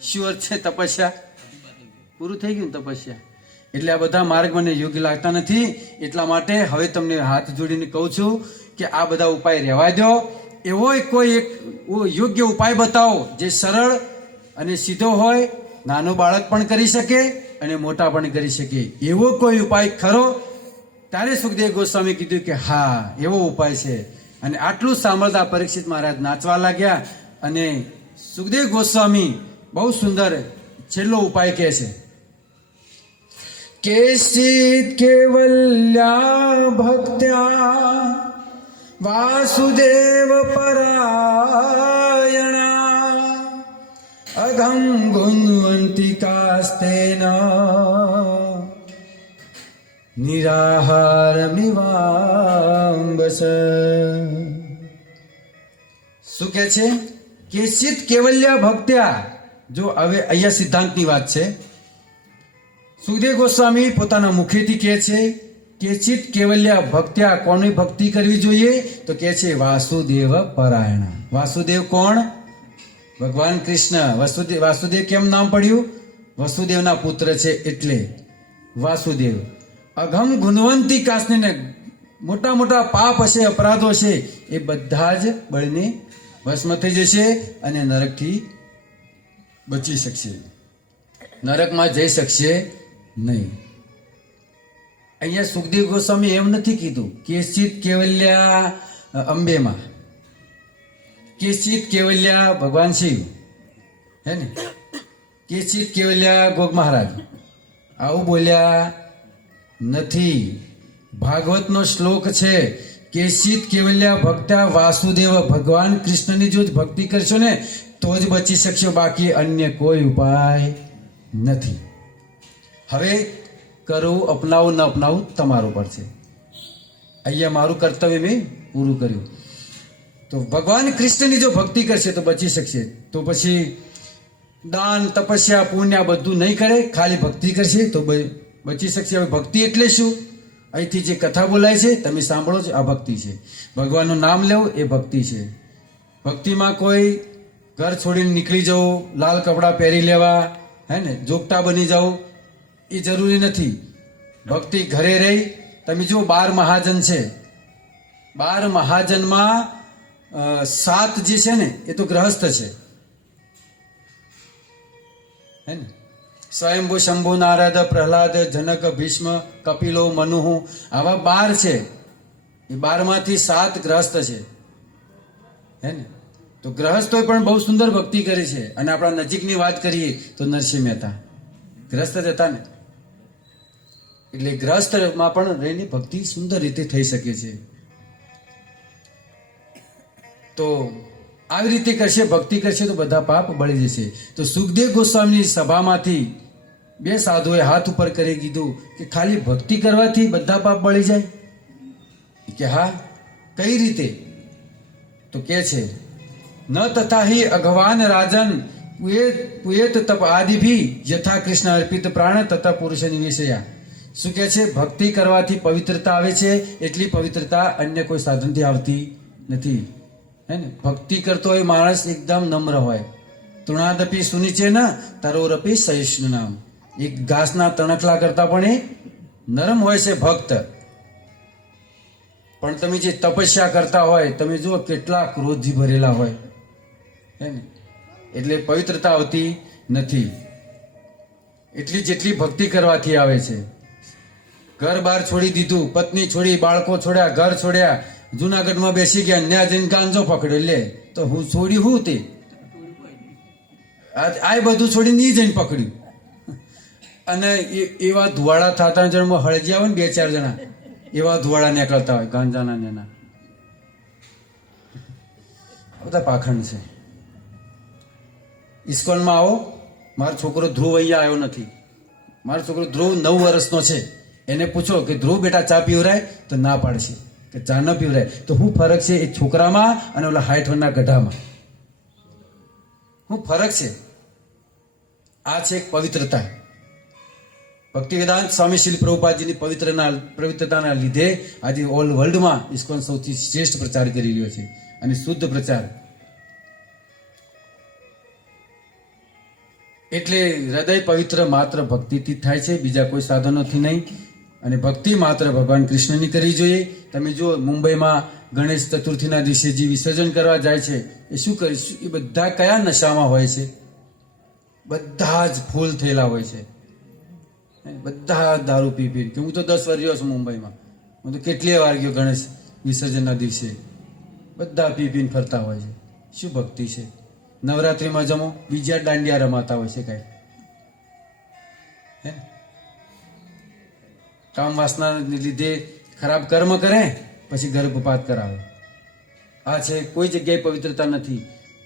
શું અર્થ છે તપસ્યા? પૂરું થઈ ગયું ને તપસ્યા. એટલે આ બધા માર્ગ મને યોગ્ય લાગતા નથી. એટલા માટે હવે તમને હાથ જોડીને કહું છું કે આ બધા ઉપાય રહેવા દો. એવો કોઈ એક યોગ્ય ઉપાય બતાવો જે સરળ અને સીધો હોય, નાનો બાળક પણ કરી શકે અને મોટા પણ કરી શકે. એવો કોઈ ઉપાય ખરો? ત્યારે સુખદેવ ગોસ્વામી કીધું કે હા, એવો ઉપાય છે. અને આટલું સાંભળતા પરીક્ષિત મહારાજ નાચવા લાગ્યા. અને સુખદેવ ગોસ્વામી બહુ સુંદર છેલ્લો ઉપાય કહે છે. કેચિત કેવલ્યા ભક્ત્યા વાસુદેવ પરાયણા અઘમ ગુણવંતિકાસ્તેના નિરાહારમિવાંબસ. શું કે છે? કેચિત કેવલ્યા ભક્ત્યા. જો હવે અહીંયા સિદ્ધાંતની વાત છે. સુખદેવ ગોસ્વામી પોતાના મુખેથી કહે છે કેચિત કેવલ્યા ભક્ત્યા. કોની ભક્તિ કરવી જોઈએ? તો કહે છે વાસુદેવ પરાયણ. વાસુદેવ કોણ? ભગવાન કૃષ્ણ. વાસુદેવ કેમ નામ પડ્યું? વસુદેવના પુત્ર છે એટલે વાસુદેવ. અઘમ ગુણવંતી કાસને, મોટા મોટા પાપ હશે, અપરાધો છે, એ બધા જ બળીને ભસ્મ થઈ જશે અને નરકથી બચી શકશે, નરકમાં જઈ શકશે નહીં. અહીંયા સુખદેવ ગોસ્વામી એમ નથી કીધું કેચિત કેવલ્યા અંબેમાં, કેચિત કેવલ્યા ભગવાન શિવ, હે ને, કેચિત કેવલ્યા ગોગ મહારાજ, આવું બોલ્યા નથી. ભાગવતનો શ્લોક છે કેચિત કેવલ્યા ભક્તા વાસુદેવ. ભગવાન કૃષ્ણની જો ભક્તિ કરશો ને તો જ બચી શકશો, બાકી અન્ય કોઈ ઉપાય નથી. હવે કરવું, અપનાવવું ન અપનાવવું તમારું પર છે. અહીંયા મારું કર્તવ્ય મેં પૂરું કર્યું. તો ભગવાન કૃષ્ણની જો ભક્તિ કરશે તો બચી શકશે. તો પછી દાન, તપસ્યા, પુણ્ય બધું નહીં કરે, ખાલી ભક્તિ કરશે તો બચી શકશે. હવે ભક્તિ એટલે શું? અહીંથી જે કથા બોલાય છે તમે સાંભળો છો, આ ભક્તિ છે. ભગવાનનું નામ લેવું એ ભક્તિ છે. ભક્તિમાં કોઈ ઘર છોડીને નીકળી જવું, લાલ કપડાં પહેરી લેવા, હે ને, જોગટા બની જવું, એ જરૂરી નથી. ભક્તિ ઘરે રહી. તમે જુઓ 12 મહાજન છે, 12 મહાજનમાં 7 જે છે ને એ તો ગ્રહસ્થ છે, હે ને. સ્વયંભુ, શંભુ, નારદ, પ્રહલાદ, જનક, ભીષ્મ, કપિલો, મનુહુ, આવા 12 છે. એ 12 માંથી 7 ગ્રહસ્થ છે, હે ને. તો ગ્રહસ્થોએ પણ બહુ સુંદર ભક્તિ કરી છે. અને આપણા નજીકની વાત કરીએ તો નરસિંહ મહેતા ગ્રસ્ત જ હતા ને, એટલે ગ્રહસ્થમાં પણ રહીને ભક્તિ સુંદર રીતે થઈ શકે છે. તો આવી રીતે કરશે, ભક્તિ કરશે તો બધા પાપ બળી જશે. તો સુખદેવ ગોસ્વામીની સભામાંથી 2 સાધુએ હાથ ઉપર કરી કીધું કે ખાલી ભક્તિ કરવાથી બધા પાપ બળી જાય? કે હા, કઈ રીતે? તો કે છે ન તથા હિ અઘવાન રાજન પુયેત તપ આદિ ભી યથા કૃષ્ણ અર્પિત પ્રાણ તથા પુરુષ નિવેશયા. શું કે છે? ભક્તિ કરવાથી પવિત્રતા આવે છે, એટલી પવિત્રતા અન્ય કોઈ સાધનથી આવતી નથી, હે ને. ભક્તિ કરતો હોય માણસ એકદમ નમ્ર હોય. તૃણાદપી સુનિચે ન તરોરપી સહિષ્ણુ નામ. એક ઘાસના તણખલા કરતા પણ એ નરમ હોય છે ભક્ત. પણ તમે જે તપસ્યા કરતા હોય, તમે જુઓ કેટલા ક્રોધથી ભરેલા હોય, હે ને, એટલે પવિત્રતા આવતી નથી. એટલી જેટલી ભક્તિ કરવાથી આવે છે. ઘર બહાર છોડી દીધું, પત્ની છોડી, બાળકો છોડ્યા, ઘર છોડ્યા, જુનાગઢમાં બેસી ગયા, ન્યા જઈને ગાંજો પકડ્યો. લે તો હું છોડી, હું તે આ બધું છોડીને ઈ જઈને પકડ્યું. અને એવા ધુવાડા થતા જણ હળજ્યા હોય ને 2-4 જણા, એવા ધુવાડા નીકળતા હોય ગાંજાના ને એના. બધા પાખંડ છે. ઇસ્કોનમાં આવો. મારો છોકરો ધ્રુવ અહીંયા આવ્યો નથી. મારો છોકરો ધ્રુવ 9 વર્ષનો છે. એને પૂછો કે ધ્રુવ બેટા ચા પીવરાય? તો ના પાડશે કે ચા ન પીવરાય. તો શું ફરક છે એ છોકરામાં અને ઓલા 60 વર્ષના ગઢામાં? શું ફરક છે? આ છે એક પવિત્રતા. ભક્તિવેદાંત સ્વામી શ્રી પ્રભુપાદજીની પવિત્રતાના લીધે આજે ઓલ વર્લ્ડમાં ઇસ્કોન સૌથી શ્રેષ્ઠ પ્રચાર કરી રહ્યો છે અને શુદ્ધ પ્રચાર. એટલે હૃદય પવિત્ર માત્ર ભક્તિથી થાય છે, બીજા કોઈ સાધનોથી નહીં. અને ભક્તિ માત્ર ભગવાન કૃષ્ણની કરવી જોઈએ. તમે જો મુંબઈમાં ગણેશ ચતુર્થીના દિવસે જે વિસર્જન કરવા જાય છે એ શું કરીશું? એ બધા કયા નશામાં હોય છે? બધા જ ફૂલ થયેલા હોય છે, બધા દારૂ પી પી. કે હું તો 10 વાર રહ્યો છું મુંબઈમાં, હું તો કેટલી વાર ગયો ગણેશ વિસર્જનના દિવસે. બધા પી પીને ફરતા હોય છે. શું ભક્તિ છે? નવરાત્રિમાં જમો, બીજા દાંડિયા રમાતા હોય છે. કાંઈ હે કામ વાસના લીધે ખરાબ કર્મ કરે, પછી ગર્ભપાત કરાવે. આ છે, કોઈ જગ્યાએ પવિત્રતા નથી,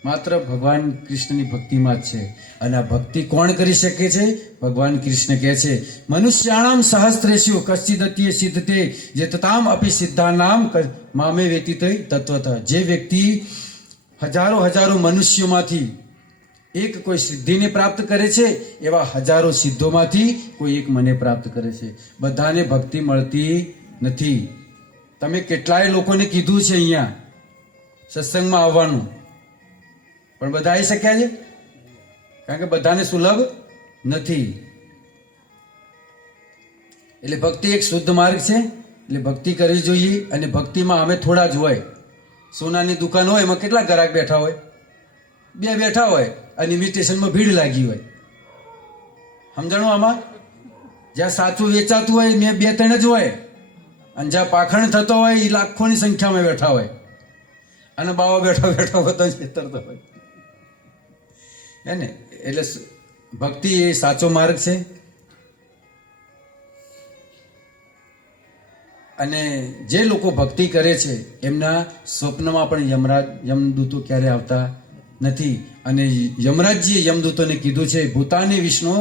માત્ર ભગવાન કૃષ્ણની ભક્તિમાં જ છે. અને આ ભક્તિ કોણ કરી શકે છે? ભગવાન કૃષ્ણ કહે છે, મનુષ્યાણામ સહસ્ત્રેષુ કશ્ચિદત્ય સિદ્ધતે જે તતામ અપી સિદ્ધાનામ મામે વ્યતીત તત્વત. જે વ્યક્તિ હજારો મનુષ્યોમાંથી એક કોઈ સિદ્ધિને પ્રાપ્ત કરે છે, એવા હજારો સિદ્ધોમાંથી કોઈ એક મને પ્રાપ્ત કરે છે. બધાને ભક્તિ મળતી નથી. તમે કેટલાય લોકોને કીધું છે અહીંયા સત્સંગમાં આવવાનું, પણ બધા આવી શક્યા છે? કારણ કે બધાને સુલભ નથી. એટલે ભક્તિ એક શુદ્ધ માર્ગ છે. એટલે ભક્તિ કરવી જોઈએ. અને ભક્તિમાં અમે થોડા જ હોય. સોનાની દુકાન હોય, એમાં કેટલા ગ્રાહક બેઠા હોય? 2 બેઠા હોય અને ઇન્વિટેશનમાં ભીડ લાગી હોય. સમજાણું? આમાં જ્યાં સાચું વેચાતું હોય મેં 2-3 જ હોય, અને જ્યાં પાખણ થતો હોય એ લાખોની સંખ્યામાં બેઠા હોય, અને બાવા બેઠા હોતો છેતરતો હોય. હે ને? એટલે ભક્તિ એ સાચો માર્ગ છે. અને જે લોકો ભક્તિ કરે છે એમના સ્વપ્નમાં પણ યમદૂતો ક્યારે આવતા નથી. અને યમરાજજીએ યમદૂતોને કીધું છે, ભૂતાની વિષ્ણુ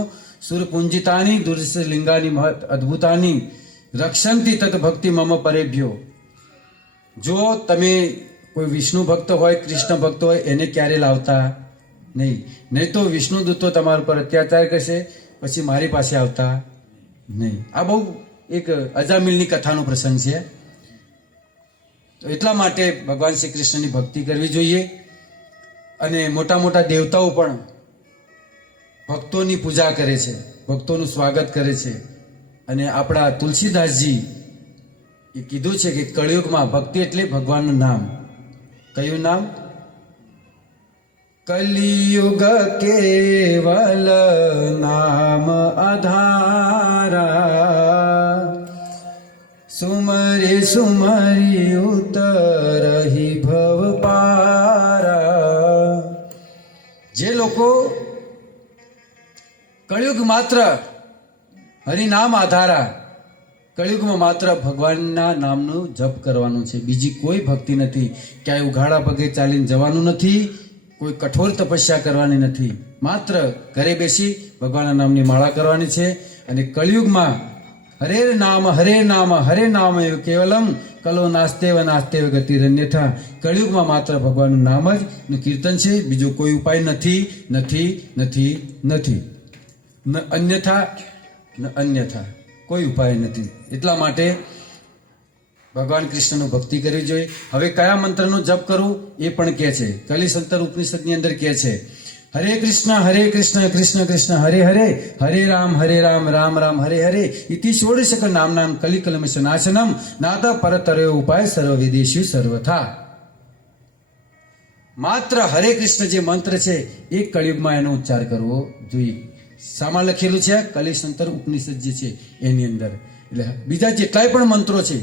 સુરપુંજિતાની દુર્લિંગાની મહત અદ્ભુતાની રક્ષંતી તત ભક્તિ મમ પરેભ્યો. જો તમે કોઈ વિષ્ણુ ભક્ત હોય, કૃષ્ણ ભક્ત હોય, એને ક્યારે લાવતા નહીં તો વિષ્ણુ દૂતો તમારા પર અત્યાચાર કરશે, પછી મારી પાસે આવતા નહીં. આ બહુ એક અજામિલની કથાનો પ્રસંગ છે. તો એટલા માટે ભગવાન શ્રી કૃષ્ણની ભક્તિ કરવી જોઈએ. અને મોટા દેવતાઓ પણ ભક્તોની પૂજા કરે છે, ભક્તોનું સ્વાગત કરે છે. અને આપણા તુલસીદાસજી એ કીધું છે કે કળિયુગમાં ભક્તિ એટલે ભગવાનનું નામ. કયું નામ? કલિયુગ કેવલ નામ આધારા, સુમરી સુમરી ઉતરહી ભવ પારા. જે લોકો કળિયુગ માત્ર હરિનામ આધારા, કળિયુગમાં માત્ર ભગવાનના નામનું જપ કરવાનું છે, બીજી કોઈ ભક્તિ નથી. ક્યાંય ઉઘાડા પગે ચાલીને જવાનું નથી, કોઈ કઠોર તપસ્યા કરવાની નથી. માત્ર ઘરે બેસી ભગવાનના નામની માળા કરવાની છે. અને કળિયુગમાં હરે નામ હરે નામ એવ કેવલમ કલો નાસ્તેવ ગતિરન્યથા. કળિયુગમાં માત્ર ભગવાનનું નામ જ નું કીર્તન છે, બીજો કોઈ ઉપાય નથી. ન અન્યથા કોઈ ઉપાય નથી. એટલા માટે ભગવાન કૃષ્ણનું ભક્તિ કરવી જોઈએ. હવે કયા મંત્રનો જપ કરવું એ પણ કહે છે. કલિસંતર ઉપનિષદની અંદર કહે છે, હરે કૃષ્ણ કૃષ્ણ કૃષ્ણ હરે હરે, હરે રામ રામ રામ હરે હરે, ઇતિ ષોડશક નામ કલિકલમશ નાશનમ નાદ પરતરયો ઉપાય સર્વ વિદેશી સર્વથા. માત્ર હરે કૃષ્ણ જે મંત્ર છે એ કળિયુગમાં એનો ઉચ્ચાર કરવો જોઈએ. સામા લખેલું છે કલિસંતર ઉપનિષદ જે છે એની અંદર. એટલે બીજા જેટલાય પણ મંત્રો છે,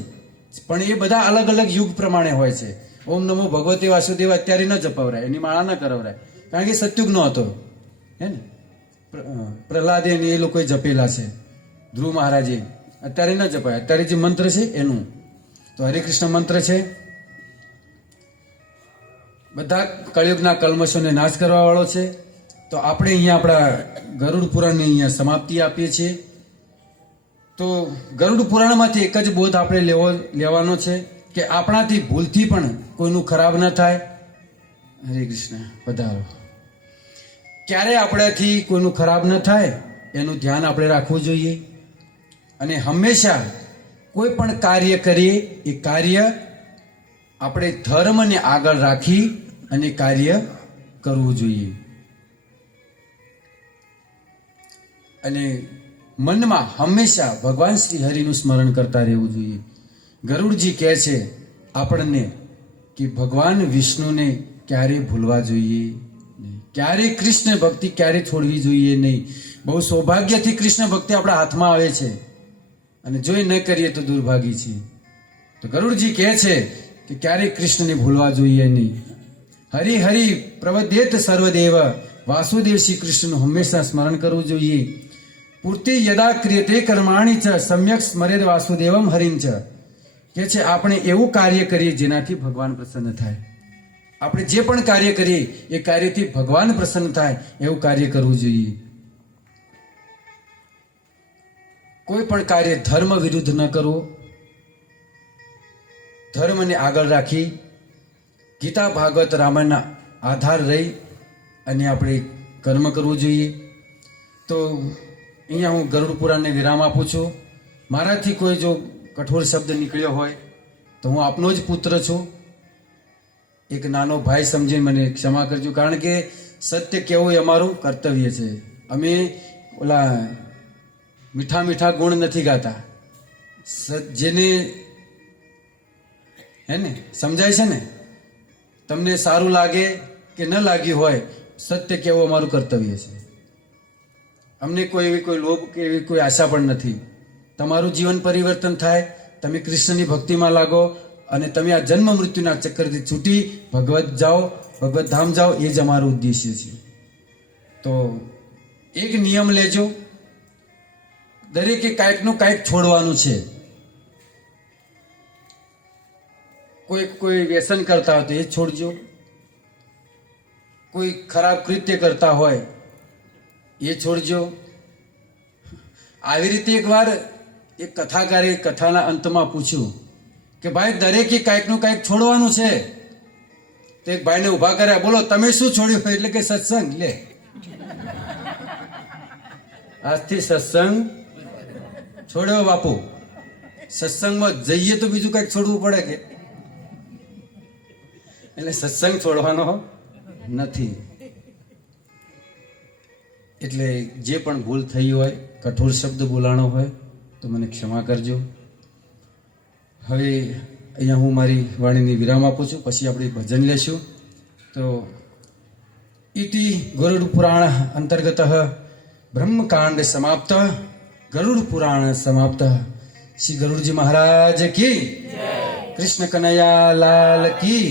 પણ એ બધા અલગ અલગ યુગ પ્રમાણે હોય છે. ઓમ નમો ભગવતે વાસુદેવ અત્યારે ન જપાવરાય, એની માળા ન કરાવરાય, કારણ કે સતયુગ નો હતો. હે ને? પ્રહલાદે એ લોકોએ જપેલા છે, ધ્રુવ મહારાજે. અત્યારે ન જપાય. અત્યારે જે મંત્ર છે એનું તો હરે કૃષ્ણ મંત્ર છે. બધા કળિયુગના કલ્મશોને નાશ કરવા વાળો છે. તો આપણે અહીંયા આપણા ગરુડ પુરાણની અહીંયા સમાપ્તિ આપીએ છીએ. તો ગરુડ પુરાણમાંથી એક જ બોધ આપણે લેવાનો છે કે આપણાથી ભૂલથી પણ કોઈનું ખરાબ ન થાય. હરે કૃષ્ણ. પધારો. ક્યારે આપણાથી કોઈનું ખરાબ ન થાય એનું ધ્યાન આપણે રાખવું જોઈએ. અને હંમેશા કોઈ પણ કાર્ય કરીએ એ કાર્ય આપણે ધર્મને આગળ રાખી અને કાર્ય કરવું જોઈએ. અને મનમાં હંમેશા ભગવાન શ્રી હરિનું સ્મરણ કરતા રહેવું જોઈએ. ગરુડજી કહે છે આપણને કે ભગવાન વિષ્ણુને ક્યારે ભૂલવા જોઈએ નહીં, ક્યારે કૃષ્ણ ભક્તિ ક્યારે છોડવી જોઈએ નહીં. બહુ સૌભાગ્યથી કૃષ્ણ ભક્તિ આપણા હાથમાં આવે છે અને જો એ ન કરીએ તો દુર્ભાગી છે. તો ગરુડજી કહે છે કે ક્યારેય કૃષ્ણને ભૂલવા જોઈએ નહીં. હરિ હરિ પ્રવદેત સર્વદેવ, વાસુદેવ શ્રી કૃષ્ણનું હંમેશા સ્મરણ કરવું જોઈએ. પૂર્તિ યદા ક્રિયતે કર્માણી ચ સમ્યક સ્મરેદ વાસુદેવમ હરિમ ચ. કે છે આપણે એવું કાર્ય કરીએ જેનાથી ભગવાન પ્રસન્ન થાય. આપણે જે પણ કાર્ય કરીએ એ કાર્યથી ભગવાન પ્રસન્ન થાય એવું કાર્ય કરવું જોઈએ. કોઈ પણ કાર્ય ધર્મ વિરુદ્ધ ન કરવો, ધર્મને આગળ રાખી ગીતા ભાગવત રામાયણના આધાર રહી અને આપણે કર્મ કરવું જોઈએ. તો અહીંયા હું ગરુડ પુરાણને વિરામ આપું છું. મારાથી કોઈ જો કઠોર શબ્દ નીકળ્યો હોય તો હું આપનો જ પુત્ર છું. એક નાનો ભાઈ સમજીને મને ક્ષમા કરજો, કારણ કે સત્ય કહેવું એ અમારું કર્તવ્ય છે. અમે ઓલા મીઠા મીઠા ગુણ નથી ગાતા. જેને હે ને સમજાય છે ને, તમને સારું લાગે કે ન લાગ્યું હોય, સત્ય કહેવું અમારું કર્તવ્ય છે. અમને કોઈ એવી કોઈ લોભ કે એવી કોઈ આશા પણ નથી. તમારું જીવન પરિવર્તન થાય, તમે કૃષ્ણની ભક્તિમાં લાગો અને તમે આ જન્મ મૃત્યુના ચક્કરથી છૂટી ભગવત જાઓ, ભગવત ધામ જાઓ, એ જ અમારું ઉદ્દેશ્ય છે. તો એક નિયમ લેજો, દરેકે કાંઈકનું કાંઈક છોડવાનું છે. કોઈ વ્યસન કરતા હોય તો એ છોડજો, કોઈ ખરાબ કૃત્ય કરતા હોય એ છોડજો. આવી રીતે એકવાર એક કથાકારે કથાના અંતમાં પૂછ્યું કે ભાઈ દરેકે કાંઈકનું કાંઈક છોડવાનું છે. તો એક ભાઈને ઊભા કર્યા, બોલો તમે શું છોડ્યું? એટલે કે સત્સંગ. લે, આજથી સત્સંગ છોડ્યો બાપુ. સત્સંગમાં જઈએ તો બીજું કંઈક છોડવું પડે કે? એટલે સત્સંગ છોડવાનો નથી. એટલે જે પણ ભૂલ થઈ હોય, કઠોર શબ્દ બોલાણો હોય તો મને ક્ષમા કરજો. હવે અહીંયા હું મારી વાણીને વિરામ આપું છું, પછી આપણે ભજન લેશું. તો ઇતિ ગરુડ પુરાણ અંતર્ગત બ્રહ્મકાંડ સમાપ્ત, ગરુડ પુરાણ સમાપ્ત. શ્રી ગરુડજી મહારાજ કી, કૃષ્ણ કનૈયા લાલ કી,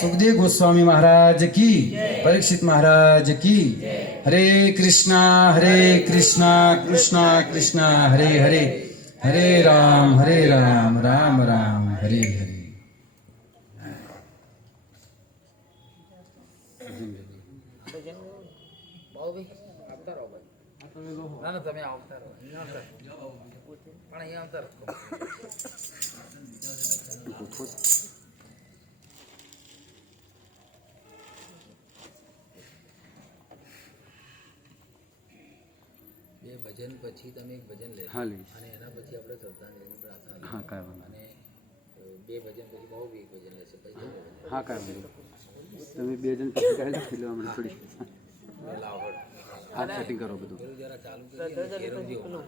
સુખદેવ ગોસ્વામી મહારાજ કી, પરીક્ષિત મહારાજ કી. હરે કૃષ્ણ કૃષ્ણ કૃષ્ણ હરે હરે, હરે રામ રામ રામ હરે હરે. ના તમે આવતા રહો, પણ અહીંયા આવતા રહો. બે ભજન પછી તમે એક ભજન લેશો અને એના પછી આપણે શ્રદ્ધાંજલિ પ્રાર્થના. હા, કાંઈ વાંધો અને બે ભજન પછી બહુ એક ભજન લેશે પછી. હા, કાંઈ વાંધો. તમે બે જણ પછી કાંઈ લખી લો, અમને થોડી લાવડ હાથ સેટિંગ કરો બધું. જરા ચાલુ કરી